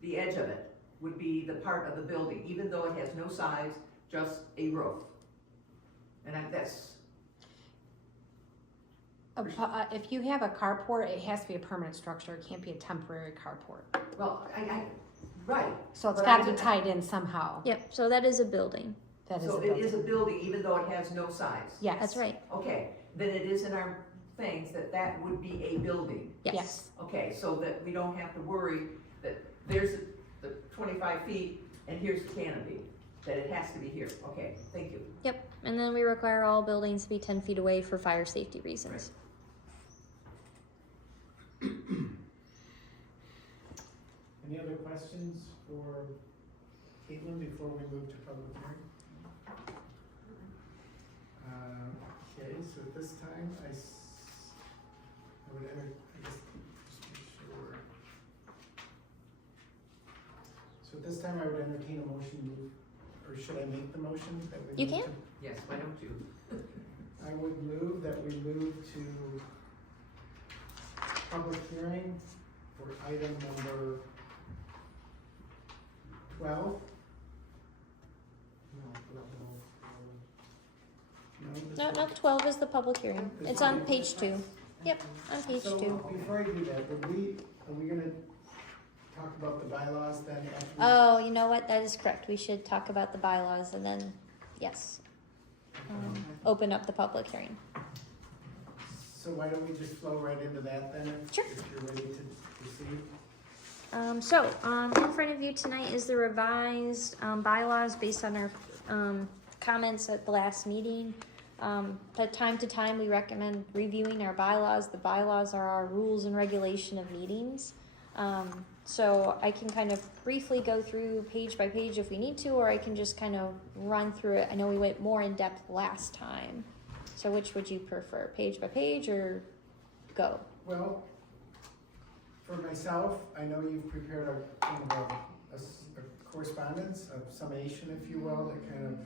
the edge of it would be the part of the building, even though it has no sides, just a roof. And that's, If you have a carport, it has to be a permanent structure, it can't be a temporary carport. well, right. So it's But gotta I- be tied in somehow. Yep, so that is a building. That is So a it is building. a building even though it has no size? Yes. That's right. Okay, then it is in our things that that would be a building. Yes. Okay, so that we don't have to worry that there's the 25 feet and here's the canopy, that it has to be here. Okay, thank you. Yep, and then we require all buildings to be 10 feet away for fire safety reasons. Any other questions for Caitlin before we move to public hearing? Okay, so at this time, I would enter, I guess, just make sure. So at this time, I would entertain a motion, or should I make the motion that we? You move can. to- Yes, why don't you? I would move that we move to public hearing for item number 12. No, not 12 is the public hearing. It's on page 2. Yep, on page So 2. before I do that, are we gonna talk about the bylaws then after? Oh, you know what? That is correct. We should talk about the bylaws and then, yes, open up the public hearing. So why don't we just flow right into that then? Sure. If you're ready to proceed. In front of you tonight is the revised bylaws based on our comments at the last meeting. But time to time, we recommend reviewing our bylaws. The bylaws are our rules and regulation of meetings. So I can kind of briefly go through page by page if we need to, or I can just kind of run through it. I know we went more in depth last time. So which would you prefer, page by page or go? Well, for myself, I know you've prepared a kind of a correspondence, a summation, if you will, that kind of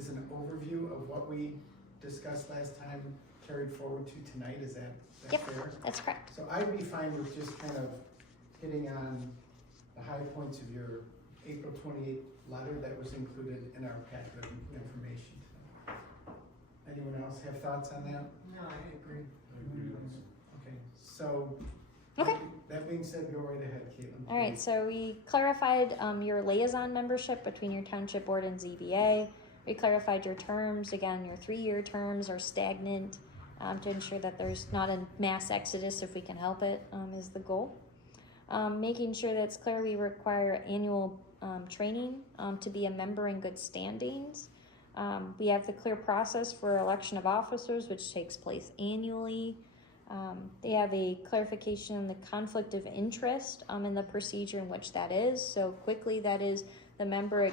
is an overview of what we discussed last time, carried forward to tonight. Is that Yep. fair? That's correct. So I'd be fine with just kind of hitting on the high points of your April 28th letter that was included in our packet of information. Anyone else have thoughts on that? No, I agree. Okay, so. Okay. That being said, go right ahead, Caitlin. All right, so we clarified your liaison membership between your township board and ZBA. We clarified your terms. Again, your 3-year terms are stagnant to ensure that there's not a mass exodus if we can help it, is the goal. Making sure that it's clear we require annual training to be a member in good standings. We have the clear process for election of officers, which takes place annually. They have a clarification on the conflict of interest and the procedure in which that is. So quickly, that is the member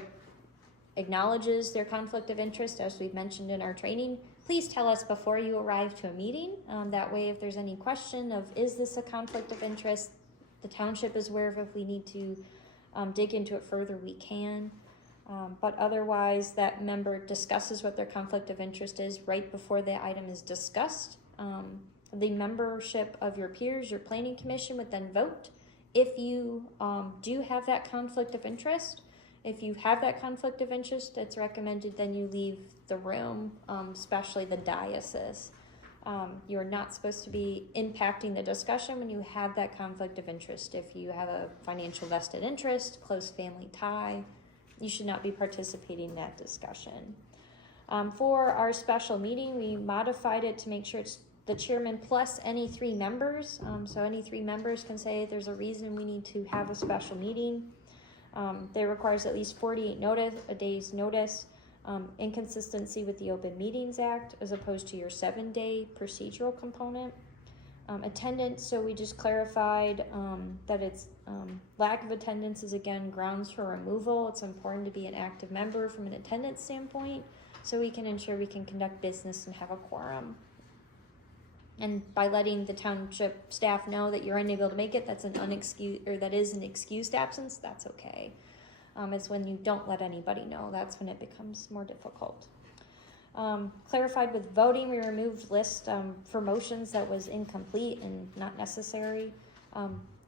acknowledges their conflict of interest, as we've mentioned in our training. Please tell us before you arrive to a meeting. That way, if there's any question of is this a conflict of interest, the township is aware of. If we need to dig into it further, we can. But otherwise, that member discusses what their conflict of interest is right before the item is discussed. The membership of your peers, your planning commission would then vote. If you do have that conflict of interest, if you have that conflict of interest, it's recommended then you leave the room, especially the diocese. You're not supposed to be impacting the discussion when you have that conflict of interest. If you have a financial vested interest, close family tie, you should not be participating in that discussion. For our special meeting, we modified it to make sure it's the chairman plus any 3 members. So any 3 members can say there's a reason we need to have a special meeting. That requires at least 48 a day's notice. Inconsistency with the Open Meetings Act as opposed to your 7-day procedural component. Attendance, so we just clarified that it's lack of attendance is again grounds for removal. It's important to be an active member from an attendance standpoint so we can ensure we can conduct business and have a quorum. And by letting the township staff know that you're unable to make it, that is an excused absence, that's okay. It's when you don't let anybody know, that's when it becomes more difficult. Clarified with voting, we removed list for motions that was incomplete and not necessary.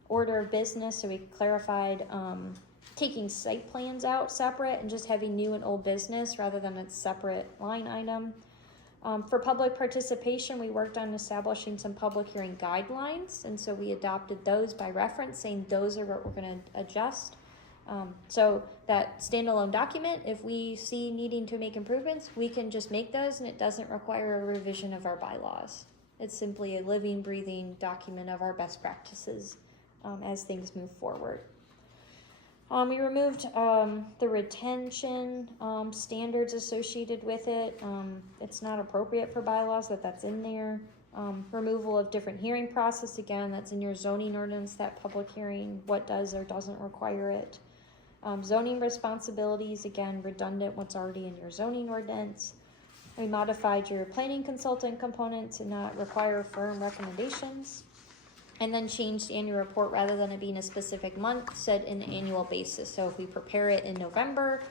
Order of business, so we clarified taking site plans out separate and just having new and old business rather than a separate line item. For public participation, we worked on establishing some public hearing guidelines, and so we adopted those by reference, saying those are what we're gonna adjust. So that standalone document, if we see needing to make improvements, we can just make those, and it doesn't require a revision of our bylaws. It's simply a living, breathing document of our best practices as things move forward. We removed the retention standards associated with it. It's not appropriate for bylaws that's in there. Removal of different hearing process, again, that's in your zoning ordinance, that public hearing, what does or doesn't require it. Zoning responsibilities, again, redundant, what's already in your zoning ordinance. We modified your planning consultant component to not require firm recommendations. And then changed annual report, rather than it being a specific month, said an annual basis. So if we prepare it in November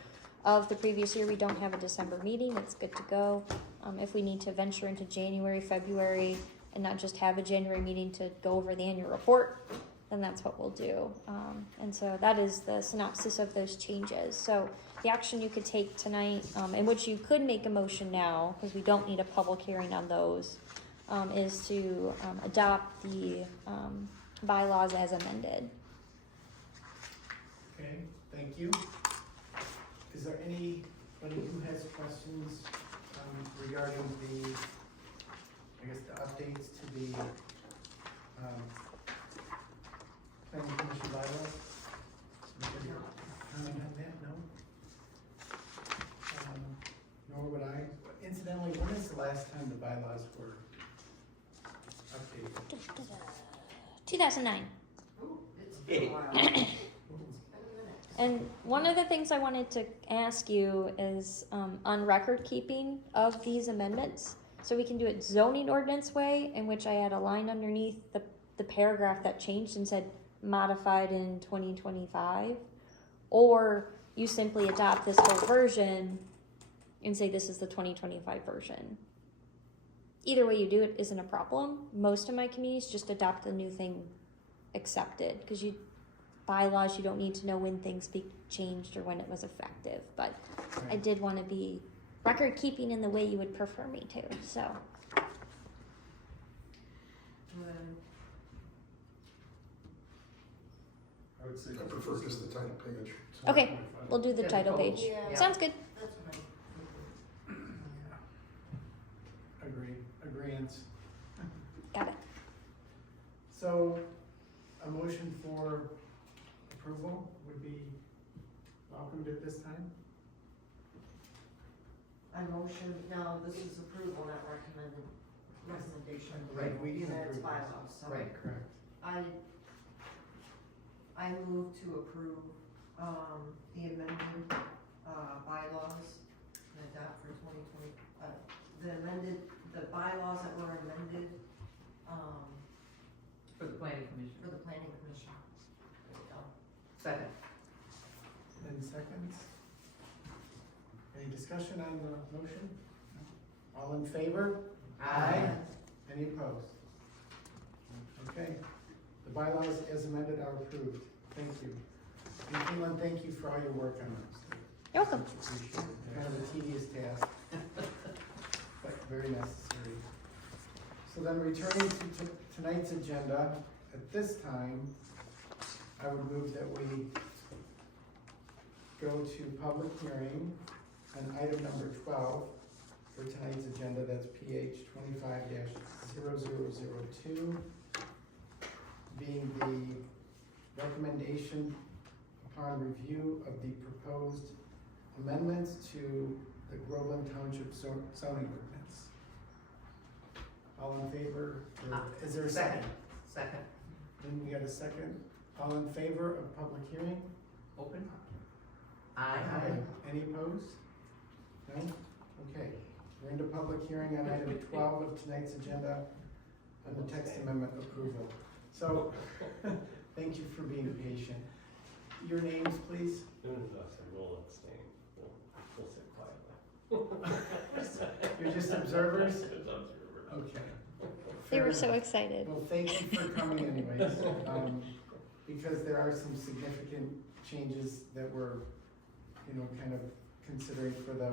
of the previous year, we don't have a December meeting, it's good to go. If we need to venture into January, February, and not just have a January meeting to go over the annual report, then that's what we'll do. And so that is the synopsis of those changes. So the action you could take tonight, in which you could make a motion now, because we don't need a public hearing on those, is to adopt the bylaws as amended. Okay, thank you. Is there anybody who has questions regarding the, I guess, the updates to the planning commission bylaws? Anybody comment on that? No? Nor would I. Incidentally, when is the last time the bylaws were updated? 2009. Ooh, it's been a while. It's been a minute. And one of the things I wanted to ask you is on record keeping of these amendments. So we can do it zoning ordinance way, in which I had a line underneath the paragraph that changed and said modified in 2025. Or you simply adopt this whole version and say this is the 2025 version. Either way you do it isn't a problem. Most of my communities just adopt the new thing accepted, because bylaws, you don't need to know when things be changed or when it was effective. But I did want to be record keeping in the way you would prefer me to. So I would say I prefer just the title page. okay, we'll do the Yeah, title page. Yeah. Sounds good. That's what Agreeance. Got it. So, a motion for approval would be welcomed at this time? I motion, no, this is approval, not recommendation. Right, we can That's approve bylaws, so. Right, correct. I move to approve, the amended, bylaws and adopt for 2020, the bylaws that were amended, For the planning commission. for the planning commission. There we go. Second. And seconds? Any discussion on the motion? No? All in favor? Any opposed? Okay, the bylaws as amended are approved. Thank you. And Caitlin, thank you for all your work on this. You're welcome. Appreciate it. Kind of a tedious task, but very necessary. So then returning to tonight's agenda, at this time, I would move that we go to public hearing on item number 12 for tonight's agenda, that's PH 25-0002, being the recommendation upon review of the proposed amendments to the Groveland Township zoning ordinance. All in favor, or is there a second? Second. Then we got a second. All in favor of public hearing? Open. Aye. Any opposed? No? Okay, we're into public hearing on item 12 of tonight's agenda on the text amendment approval. So, thank you for being patient. Your names, please? We'll abstain. We'll sit quietly. You're just observers? Just observer. Okay. They Fair were so enough. excited. Well, thank you for coming anyways, because there are some significant changes that we're, kind of considering for the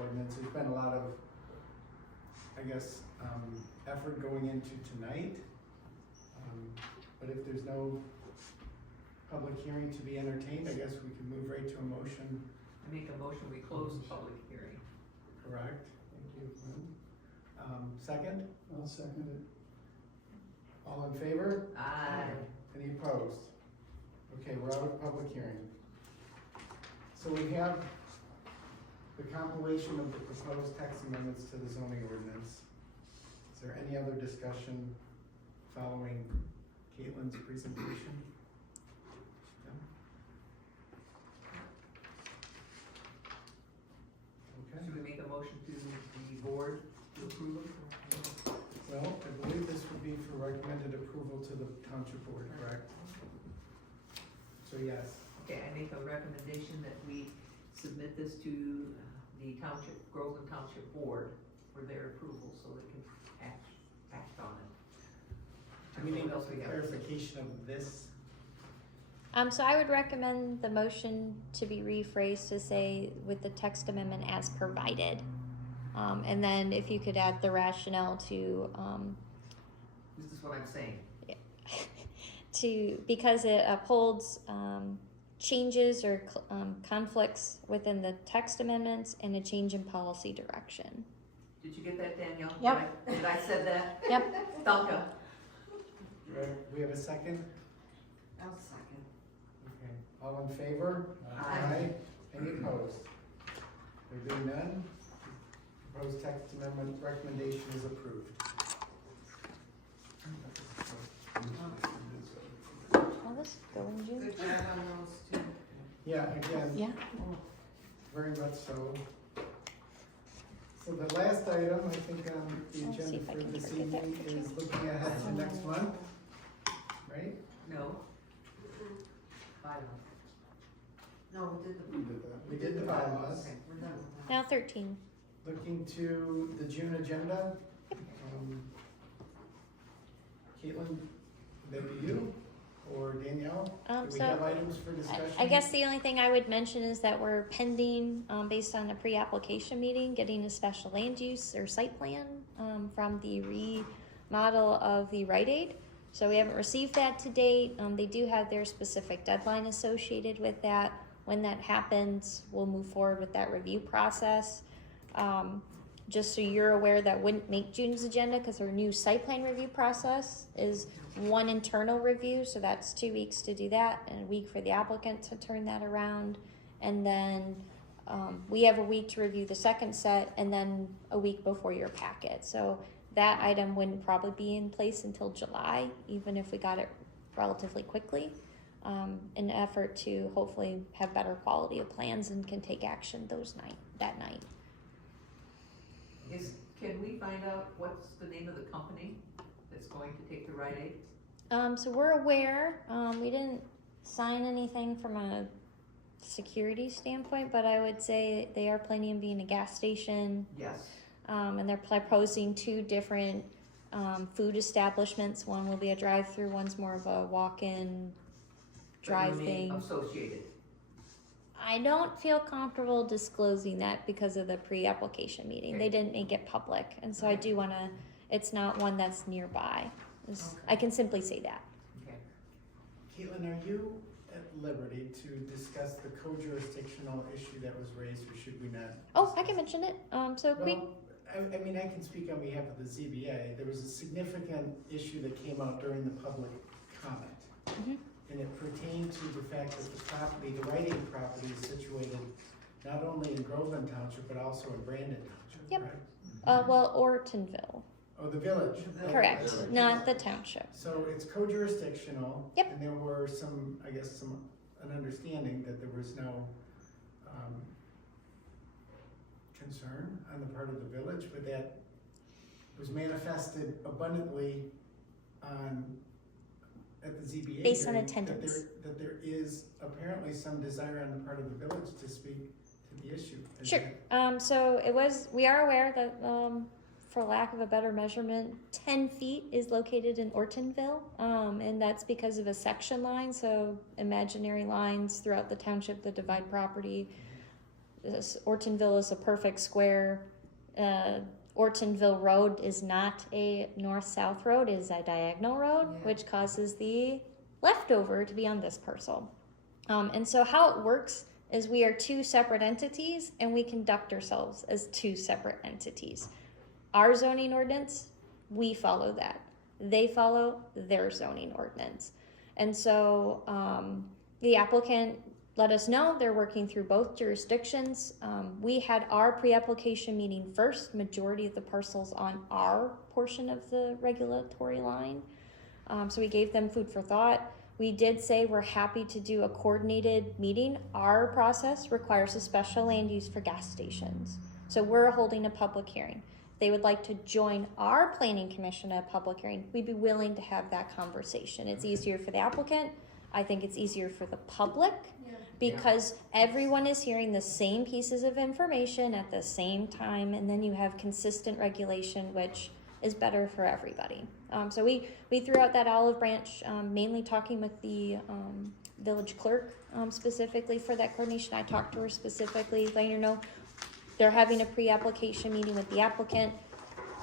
ordinance. There's been a lot of I guess, effort going into tonight. But if there's no public hearing to be entertained, I guess we can move right to a motion, I make a motion, we close the public hearing. correct? Thank you, Lynn. Second, I'll second it. all in favor? Aye. Any opposed? Okay, we're out of public hearing. So we have the compilation of the proposed text amendments to the zoning ordinance. Is there any other discussion following Caitlin's presentation? No? Okay, Should we make a motion to the board to approve it? well, I believe this would be for recommended approval to the township board, correct? So yes, Okay, I make a recommendation that we submit this to the township, Groveland Township Board for their approval, so they can act on it. do we need What else we have? clarification of this? So I would recommend the motion to be rephrased to say with the text amendment as provided. And then if you could add the rationale to, This is what I'm saying. because it upholds, changes or conflicts within the text amendments and a change in policy direction. Did you get that, Danielle? Yep. Did I said that? Yep. Duncan? Right, we have a second? I'll second. Okay, all in favor? Aye. Any opposed? There being none, proposed text amendment recommendation is approved. Will this go in June? Good job on those two. Yeah, again, Yeah. very much so. So the last item, I think, on the I'll see agenda if I for can this forget that evening picture. is looking ahead to next month, right? No. Bylaw. No, we did the. We did that. We did the bylaws. Okay, we're done with that. Now 13. Looking to the June agenda. Caitlin, would that be you or Danielle? Do we So have items for discussion? I guess the only thing I would mention is that we're pending, based on a pre-application meeting, getting a special land use or site plan from the remodel of the Rite Aid. So we haven't received that to date. They do have their specific deadline associated with that. When that happens, we'll move forward with that review process. Just so you're aware, that wouldn't make June's agenda because our new site plan review process is one internal review, so that's 2 weeks to do that and a week for the applicant to turn that around. And then we have a week to review the second set and then a week before your packet. So that item wouldn't probably be in place until July, even if we got it relatively quickly, in an effort to hopefully have better quality of plans and can take action that night. Can we find out what's the name of the company that's going to take the Rite Aid? So we're aware, we didn't sign anything from a security standpoint, but I would say they are planning on being a gas station, Yes. and they're proposing 2 different food establishments. One will be a drive-through, one's more of a walk-in drive But you mean thing. Associated. I don't feel comfortable disclosing that because of the pre-application meeting. They Okay. didn't make it public, and so I do wanna, it's not one that's nearby. Okay. I can simply say that. Okay. Caitlin, are you at liberty to discuss the co-jurisdictional issue that was raised, or should we not? Oh, I can mention it. So Well, I mean, I can speak on behalf of the ZBA. There was a significant issue that came out during the public comment. Mhm. And it pertained to the fact that the property, the Rite Aid property is situated not only in Groveland Township, but also in Brandon Township, Yep. correct? Well, Ortonville, Oh, the village. correct, Village. not the township. So it's co-jurisdictional. Yep. And there were some, I guess, an understanding that there was no, concern on the part of the village, but that was manifested abundantly at the ZBA. Based on hearing, attendance. That there is apparently some desire on the part of the village to speak to the issue. Is Sure. that- So we are aware that, for lack of a better measurement, 10 feet is located in Ortonville. And that's because of a section line, so imaginary lines throughout the township that divide property. Ortonville is a perfect square. Ortonville Road is not a north-south road, it is a diagonal road, Yeah. which causes the leftover to be on this parcel. And so how it works is we are two separate entities and we conduct ourselves as two separate entities. Our zoning ordinance, we follow that. They follow their zoning ordinance. And so the applicant let us know they're working through both jurisdictions. We had our pre-application meeting first, majority of the parcels on our portion of the regulatory line. So we gave them food for thought. We did say we're happy to do a coordinated meeting. Our process requires a special land use for gas stations. So we're holding a public hearing. If they would like to join our planning commission at a public hearing, we'd be willing to have that conversation. It's easier for the applicant. I think it's easier for the public because everyone is hearing the same pieces of information at the same time, and then you have consistent regulation, which is better for everybody. So we threw out that olive branch, mainly talking with the village clerk specifically for that coordination. I talked to her specifically, letting her know they're having a pre-application meeting with the applicant.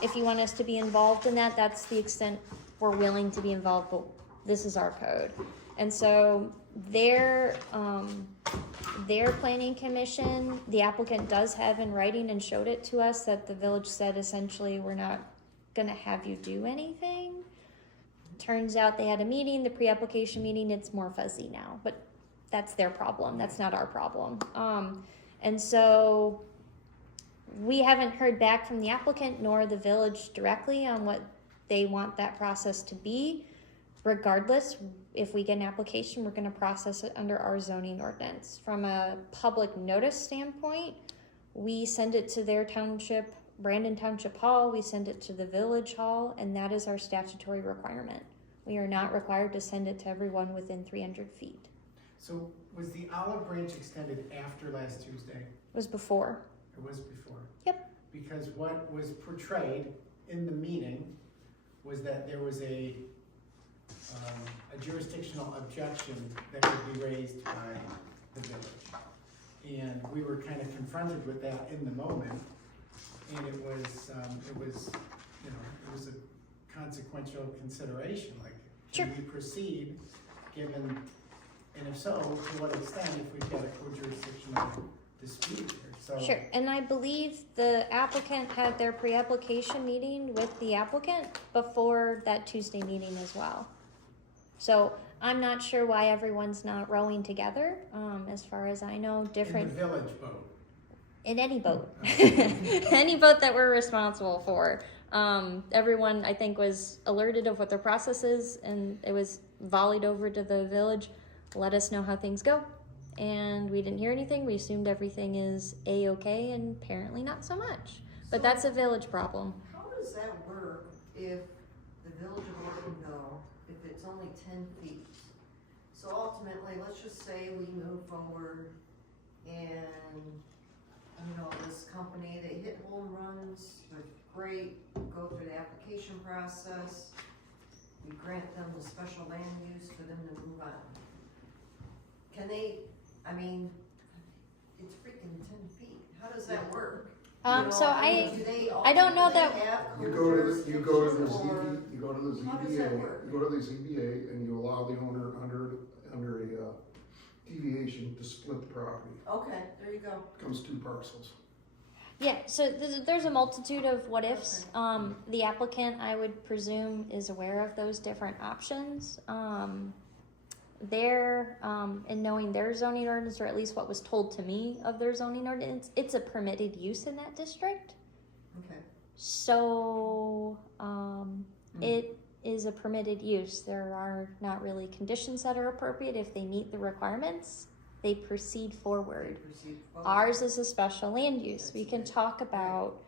If you want us to be involved in that, that's the extent we're willing to be involved, but this is our code. And so their planning commission, the applicant does have in writing and showed it to us that the village said essentially we're not gonna have you do anything. Turns out they had a meeting, the pre-application meeting, it's more fuzzy now, but that's their problem, that's not our problem. And so we haven't heard back from the applicant nor the village directly on what they want that process to be. Regardless, if we get an application, we're gonna process it under our zoning ordinance. From a public notice standpoint, we send it to their township, Brandon Township Hall, we send it to the village hall, and that is our statutory requirement. We are not required to send it to everyone within 300 feet. So was the olive branch extended after last Tuesday? It was before. It was before? Yep. Because what was portrayed in the meeting was that there was a jurisdictional objection that would be raised by the village. And we were kind of confronted with that in the moment. And it was a consequential consideration, like, Sure. should we proceed given, and if so, to what extent if we've got a co-jurisdictional dispute here, so. Sure, and I believe the applicant had their pre-application meeting with the applicant before that Tuesday meeting as well. So I'm not sure why everyone's not rowing together. As far as I know, different. In the village boat. In any boat, any boat that we're responsible for. Everyone, I think, was alerted of what their process is, and it was volleyed over to the village. Let us know how things go. And we didn't hear anything. We assumed everything is A-okay, and apparently not so much. But that's a village problem. How does that work if the village of Ortonville, if it's only 10 feet? So ultimately, let's just say we move forward and, you know, this company, they hit home runs, they're great, go through the application process, we grant them the special land use for them to move on. Can they, I mean, it's freaking 10 feet, how does that work? So Do they I don't know that- have You go to the co-jurisdiction, or how does that ZBA, work? you go to the ZBA and you allow the owner under a deviation to split the property. Okay, there you go. Comes 2 parcels. Yeah, so there's a multitude of what ifs. The applicant, I would presume, is aware of those different options. In knowing their zoning ordinance, or at least what was told to me of their zoning ordinance, it's a permitted use in that district. Okay. So, it is a permitted use. There are not really conditions that are appropriate. If they meet the requirements, they proceed forward. Ours is a special land use. We can talk about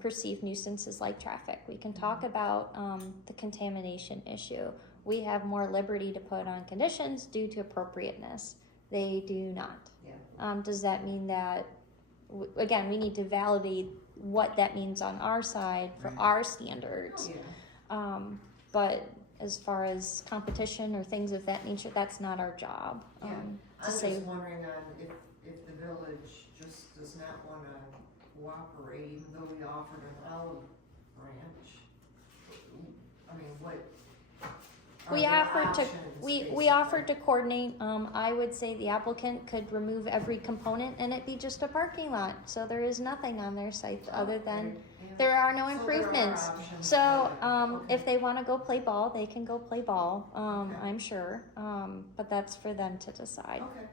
perceived nuisances like traffic. We can talk about the contamination issue. We have more liberty to put on conditions due to appropriateness. They do not. Yeah. Does that mean that, again, we need to validate what that means on our side for Right. our standards. Yeah. But as far as competition or things of that nature, that's not our job. Yeah. To I'm say, just wondering on if the village just does not wanna cooperate, even though we offered an olive branch? I mean, what? are We there offered to, options, we basically? offered to coordinate, I would say the applicant could remove every component and it be just a parking lot. So there is nothing on their site other than, Yeah. there are no So there are improvements. options So, for it. Okay. if they wanna go play ball, they can go play ball, Okay. I'm sure, but that's for them to decide. Okay.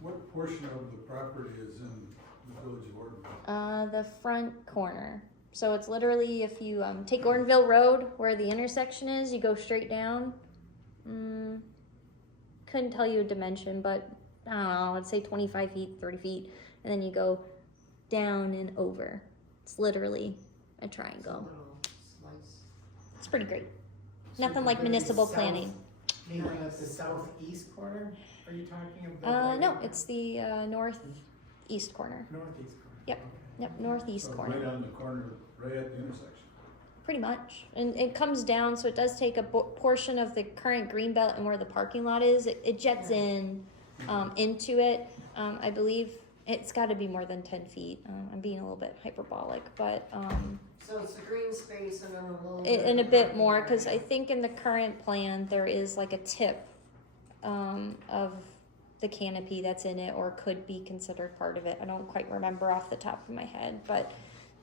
What portion of the property is in the village of Ortonville? The front corner. So it's literally if you take Gordonville Road where the intersection is, you go straight down. Couldn't tell you a dimension, but I don't know, I'd say 25 feet, 30 feet, and then you go down and over. It's literally a It's a triangle. little slice. It's pretty great. So Nothing like completely municipal south- planning. Maybe at the southeast corner, are you talking about? No, it's the northeast corner. Northeast corner. Yep. Okay. Yep, northeast So corner. right on the corner, right at the intersection. Pretty much. And it comes down, so it does take a portion of the current green belt and where the parking lot is. It jets in into it. I believe it's got to be more than 10 feet. I'm being a little bit hyperbolic, but So it's the green space and then a little bit. and a of bit parking more, area. because I think in the current plan there is like a tip of the canopy that's in it or could be considered part of it. I don't quite remember off the top of my head, but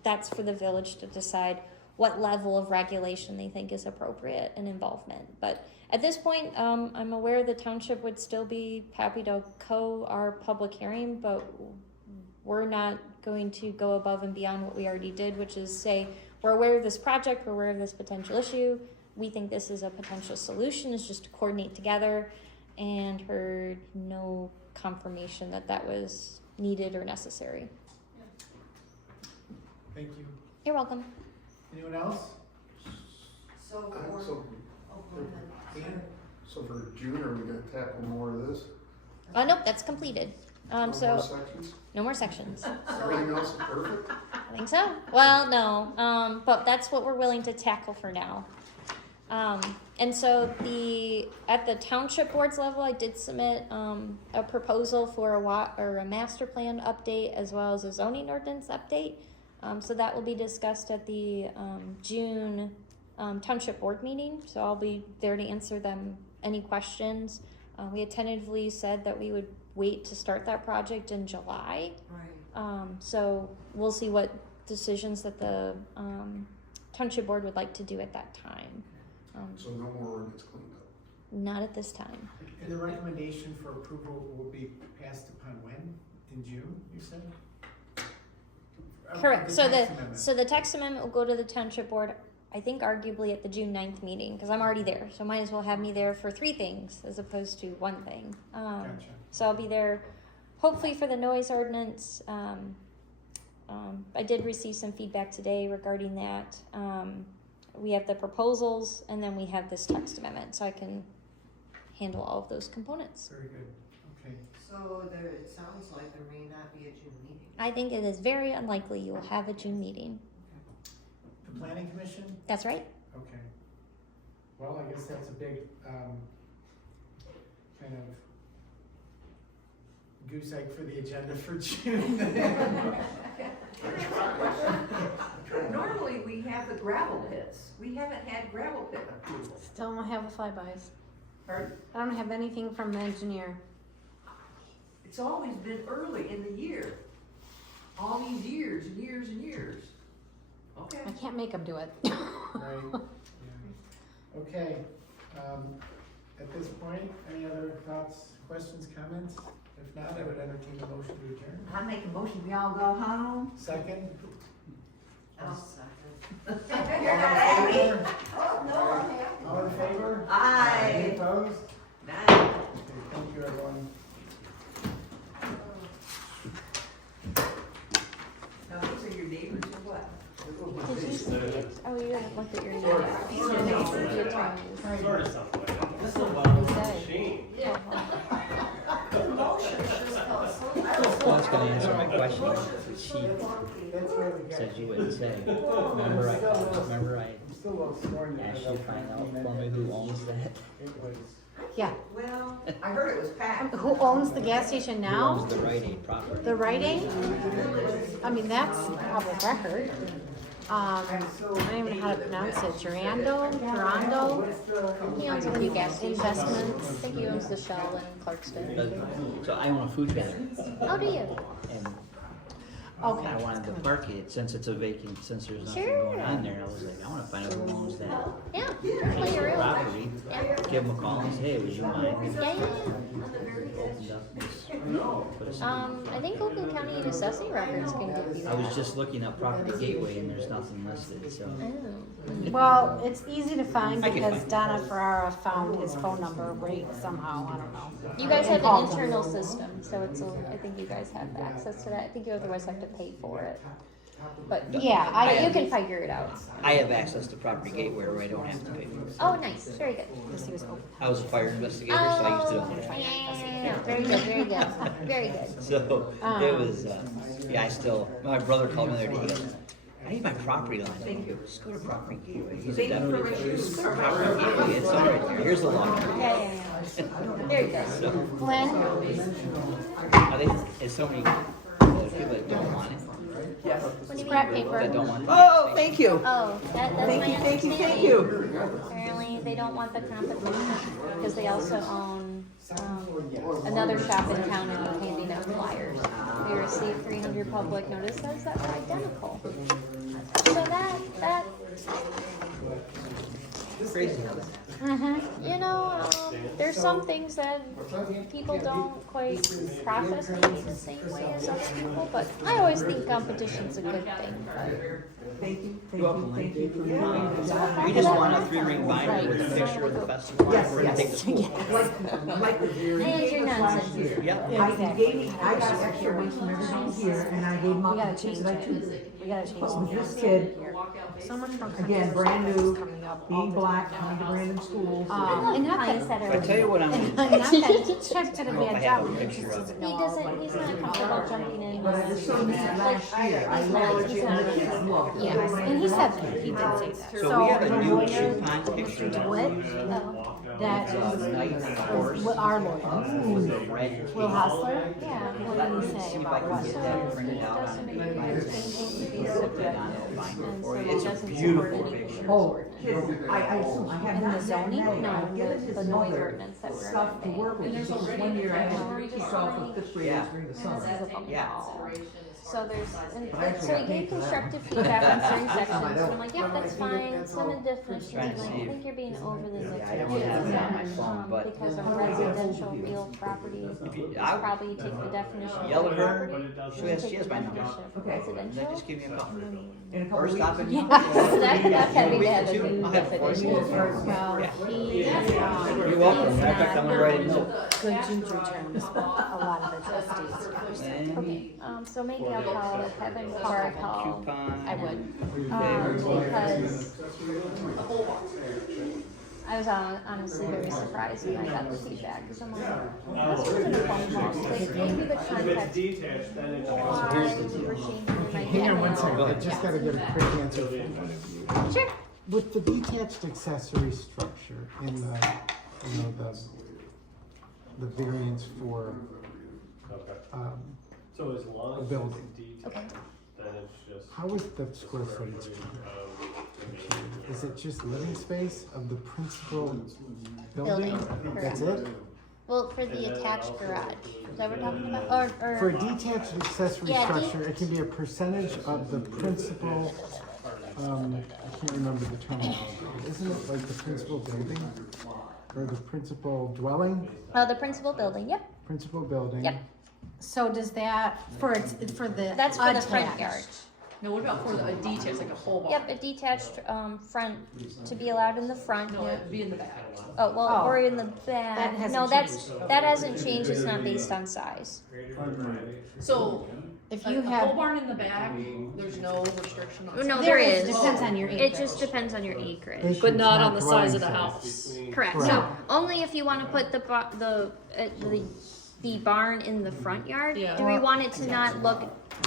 that's for the village to decide what level of regulation they think is appropriate and involvement. But at this point, I'm aware the township would still be happy to our public hearing, but we're not going to go above and beyond what we already did, which is say, we're aware of this project, we're aware of this potential issue, we think this is a potential solution, is just to coordinate together, and heard no confirmation that that was needed or necessary. Thank you. You're welcome. Anyone else? So for, So, oh, go ahead. Dan? so for June, are we gonna tackle more of this? Nope, that's completed. No more So sections? no more sections. Everything else is perfect? I think so. Well, no, but that's what we're willing to tackle for now. And so at the township boards level, I did submit a proposal for a master plan update as well as a zoning ordinance update. So that will be discussed at the June township board meeting. So I'll be there to answer them any questions. We had tentatively said that we would wait to start that project in July. Right. So we'll see what decisions that the township board would like to do at that time. So no more ordinance cleanup? Not at this time. And the recommendation for approval will be passed upon when? In June, you said? Correct. The So text amendment. the text amendment will go to the township board, I think arguably at the June 9th meeting, because I'm already there. So might as well have me there for 3 things as opposed to 1 thing. Gotcha. So I'll be there hopefully for the noise ordinance. I did receive some feedback today regarding that. We have the proposals and then we have this text amendment, so I can handle all of those components. Very good. Okay. So it sounds like there may not be a June meeting. I think it is very unlikely you will have a June meeting. The planning commission? That's right. Okay. Well, I guess that's a big, kind of goose egg for the agenda for June. Normally, we have the gravel pits. We haven't had gravel pit approval. Still don't have the flybys. Pardon? I don't have anything from the engineer. It's always been early in the year. All these years and years and years. Okay. I can't make them do it. Right, yeah. Okay, at this point, any other thoughts, questions, comments? If not, I would entertain a motion to adjourn. I make a motion, we all go home. Second? I'll second. You're not happy? Oh, no, I'm happy. All in favor? Aye. Any opposed? Nice. Okay, thank you, everyone. Now, these are your neighbors or what? Did you? Oh, you haven't looked at your These are neighbors. neighbors. Your ties. Sort of stuff like that. This is Who's about that? machine. Motion, just call it. Well, that's gonna answer my question she That's really good. said you wouldn't say. Remember I I'm still a little sworn to asked it. you to find out for me who owns that? It was, Yeah. Well, I heard it was packed. Who owns the gas station Who now? owns the Rite Aid property? The Rite Aid? I mean, that's public record. I don't even know how to pronounce it. Durando? He owns a few gas stations. I Investments. think he owns the Shell in Clarkston. So I own a food trailer, Oh, do you? and Okay. I wanted to park it since it's a vacant, since there's nothing Sure. going on there. I was like, I wanna find out who owns that Yeah, definitely you're real. property. Yeah, Give them a call and say, hey, would you mind? yeah, yeah. Opened up this- put us in. I think Oakland County and assessing records can give you I was that. just looking up property gateway and there's nothing listed, so. Oh. Well, it's easy to find I can because find- Donna Ferrara found his phone number right somehow, I don't know. You guys have Called an him. internal system, so it's, I think you guys have access to that. I think you otherwise have to pay for it. But Yeah, you can figure it out. I have access to property gateway where I don't have to pay for it. Oh, nice, very good. Because he was open. I was a fire investigator, so I used it all the Yeah, time. yeah, yeah, very good, very good, very good. So it was, yeah, I still, my brother called me the other day, he goes, I need my property line. Thank you. Just go to property gateway. He's a deputy. Just go to property gateway. It's all right there. Here's the law. Yeah, yeah, yeah. Very good. So, Glenn? I think it's so many people that don't want it. What do you Scrap mean? paper. That don't want it. Oh, thank you. Oh, that's my Thank you, understanding. thank you. Apparently, they don't want the competition, because they also own, another shop in town and are handing out flyers. They received 300 public notices that were identical. So that, Crazy. you know, there's some things that people don't quite process maybe the same way as other people, but I always think competition's a good thing, but. Thank you, You're welcome. thank you for your We just want a 3-ring binder with a picture of the festival. Yes, We're gonna take yes. the school. Like And your nonsense. Yep. I got extra ones from everybody here, and I gave them all We to gotta the kids change that I it. choose. We gotta change But with it. this kid, Summer from again, Christmas brand is new, coming up all being the black, time coming to random schools. And not Pines that, that If I tell you what I'm and gonna not that Chip did a I bad have job, a he picture just of doesn't He know. doesn't, he's not comfortable jumping in. But I just showed you that last year, I love it, and the kids love it. Yes, and he said that, he did say that. So we have a the new lawyer, coupon picture Mr. that DeWitt, we're using. that It's a knight and a horse is our lawyer, with a red Will cape. Hustler, Yeah. what Let did me he see say if I about can what? get that printed out on Doesn't a agree binder. with changing to be Put subject, that on a binder and for so you. it It's a doesn't support beautiful any picture. Oh, kids, I assume, I have In the not zoning? met him. No, I've given his the noise mother ordinance that we're stuff to amending. work with, because one year I had 3 kids off of 5th graders Yeah. during the summer. Yeah. So there's, and, I actually so he got gave paid for that. constructive feedback on certain sections, I and don't. I'm like, yep, that's fine, some in definitions, Trying I'm to like, see I think you're being overly I don't litigious. have it on my phone, but Because of residential real property, if you, it's I probably take the definition of yell at her, property, she has my number. Okay. And then residential. just give me a call. In a couple Or weeks. stop it. So that's heavy to have a Two, new I'll have it for you. definition. Well, he, You're welcome. Matter of fact, I'm gonna write it down. good juju terms, a lot of the trustees. And Okay, so maybe I'll call, have him call, coupon. I would. because I was honestly very surprised when I got the feedback, because I'm like, this wasn't a phone call, they gave you the If it's context detached, then it's. why you were changing your mind. hang on one second, Go I ahead. just gotta get a quick answer from one of you. Sure. With the detached accessory structure in the, you know, the variance for, Okay, um, so as long A as building. it's Okay. detached, then it's just. how is the square footage? footage of the main Is it just living space of the principal Building, building? That's it? Well, for the attached garage, is that what we're talking about, For or, a detached accessory Yeah, structure, it can be a percentage of the principal, I can't remember the terminology. Isn't it like the principal building? Or the principal dwelling, the principal building, yep, principal building? Yep. So does that, for the that's for the front attached. yard. No, what about for a detached, like a whole barn? Yep, a detached, front, to be allowed in the front. No, it'd be in the back. Oh, well, Oh. or in the That back, hasn't no, changed. that hasn't changed, it's not based on size. So, If a you whole have, barn in the back, there's no restriction on. No, size. there is. depends on your It acreage. just depends on your acreage. Acreage, But not on the size dwelling of the house. Correct, Right. so only if you wanna put the barn in the front yard, Yeah. do we want it to not look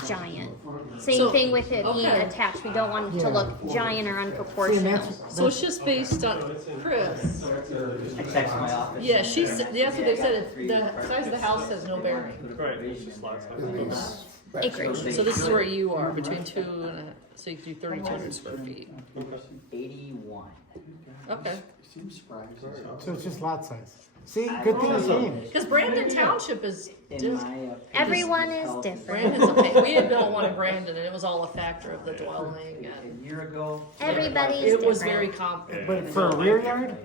giant. Same So- thing with it being okay. attached. We don't want it to look giant or unproportional. So it's just based on Chris. I text my office. Yeah, she said, that's what they said, the size of the house has no bearing. Right, it's just lot size. Acreage. So this is where you are, between so you can do 3,200 square feet. 81. Okay. Seems surprising. So it's just lot size. See, good thing you came. Because Brandon Township is, In my opinion. Everyone is different. Brandon's a pain. We had built one in Brandon and it was all a factor of the dwelling and A year ago. Everybody's it was different. very complicated. But for a rear yard?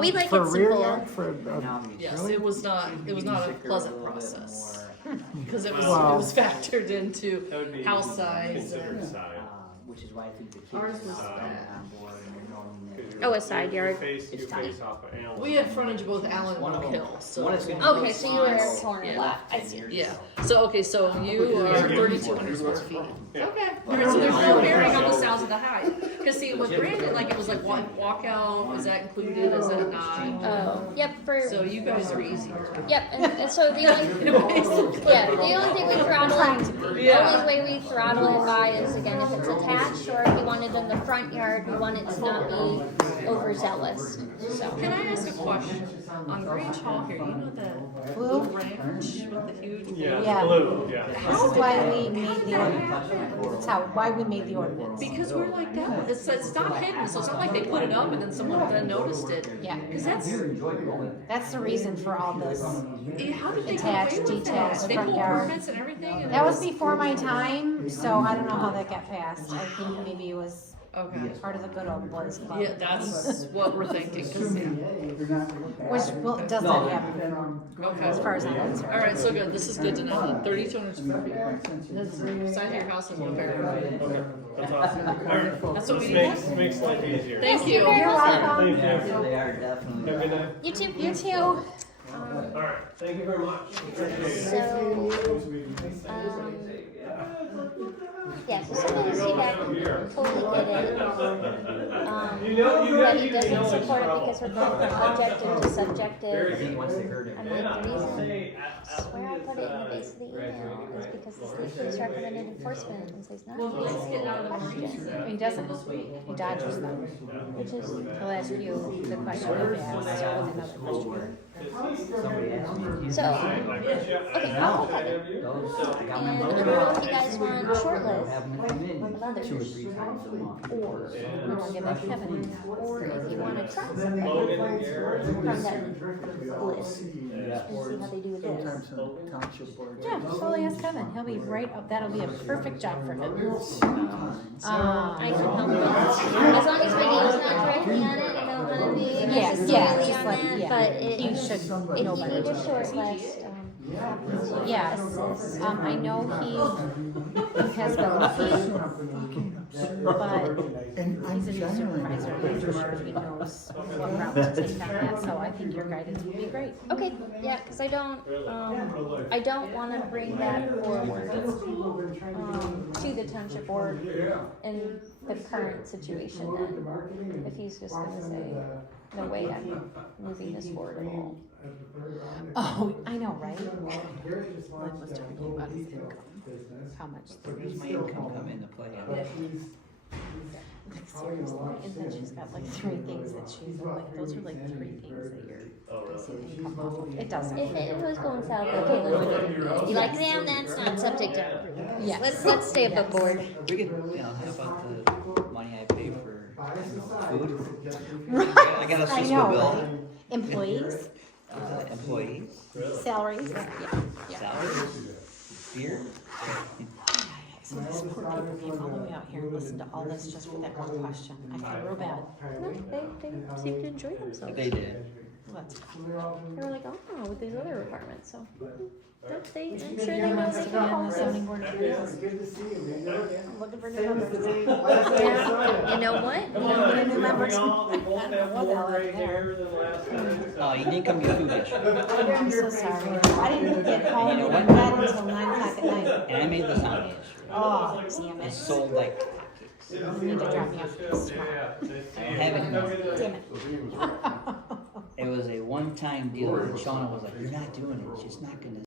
We like For it a rear simple. yard? For Now a, we Yes, Really? it was not a Music pleasant little bit process. more, Because it Wow. was factored into That would be house size considered and. side. which is why I think the kids Ours are was not that. on board and they're knowing that. Oh, a side yard. You It's face tiny. off of Allen. We had frontage of both Allen One and of Oak them- Hill, so. one is gonna Okay, so you were Yes. corner Yeah. lot. I see. Yeah, so, okay, so you are 3,200 square feet. Yeah. Okay, alright, so there's no bearing on the size of the house. Cause see, with Brandon, like, it was like walkout, is that included, is that not? Oh, yep, So you guys are easier. yep, and so the only, yeah, the only thing we throttle it, the Yeah. only way we throttle it by is again if it's attached or if you want it in the front yard, we want it to not be overzealous, so. Can I ask a question? On Grange Hall here, you know the blue ranch with the huge. Yeah, Yeah. blue, yeah. That's why we made the ordinance. That's why we made the ordinance. Because we're like that, it's not hidden, so it's not like they put it up and then someone then noticed it. Yeah, Cause that's the reason for all this. how did they get Attached, away with that? detached, They front pulled yard. permits and everything and. That was before my time, so I don't know how that got passed. I think maybe it was Okay, part of the good old boys club. yeah, that's what we're thinking, cause, Which does not happen, as okay. far as I'm concerned. Alright, so good, this is good to know, 3,200 square feet. The size of your house is no bearing. That's awesome. Alright, That's what we this need. makes life easier. Thank you. You're welcome. Thank Yeah, you. they are definitely. Have a good night. You too. You too. Alright, thank you very much. Appreciate it. So, yeah, so some of the feedback, totally get it. But he doesn't support it because we're going from objective to subjective. Once they heard it. I'm like, the reason, I swear I put it in the base of the email is because the state police recommended enforcement and says not to Let's get out of the question. market. He doesn't, he dodges them. Which is, He'll ask you the question you've asked with another question. Somebody asked me. so, okay, I'll look at it. And I don't know if you guys want a short list Have them come in of others, 2 or 3 times a month. or, No, we'll give it to Kevin. or if you wanna try something from that list and see how they do this. Sometimes in township boards. Yeah, totally ask Kevin. He'll be right up. That'll be a perfect job for him. I can help with that. As long as my name's not directly on it, I don't wanna be Yeah, necessarily just on like, that, yeah. but it, You if should you know better. need a short list, Yes, I know he has been looking, but And I'm he's a new genuinely. supervisor, and I'm sure he knows what route to take on that, so I think your guidance would be great. okay, yeah, cause I don't wanna bring that forward, to the township board in the current situation then. If he's just gonna say, no way, I'm moving this forward at all. Oh, I know, right? Like was talking about his income, how much. Where does my income come into play? Like seriously, and then she's got like 3 things that she's like, those are like 3 things that you're basing income off of. It doesn't. If it was going south, okay, let's be like, damn, that's not subject to approval. Yes. Let's stay above board. We could, how about the money I pay for food? Right. I got a I Cisco know, bill. right? Employees, Employees, salaries, yeah. salaries, beer. Some of these poor people came all the way out here and listened to all this just for that one question. I feel real bad. No, they seem to enjoy themselves. They did. Well, that's They were like, oh, with these other requirements, so. I'm sure they Who know wants they to be can on help the us. zoning board of appeals? Good to see you. I'm looking for new members. Yeah, you know what? You know, get a new member. They both have What more the hell gray up there? hair than last time. Oh, you didn't come get food yesterday. I'm so sorry. I didn't get home and in bed until 9 o'clock at night. And I made lasagna yesterday. Oh, damn It it. sold like hotcakes. You need to drop me off this tomorrow. I haven't. Damn it. It was a one-time deal, and Shauna was like, "You're not doing it. She's not gonna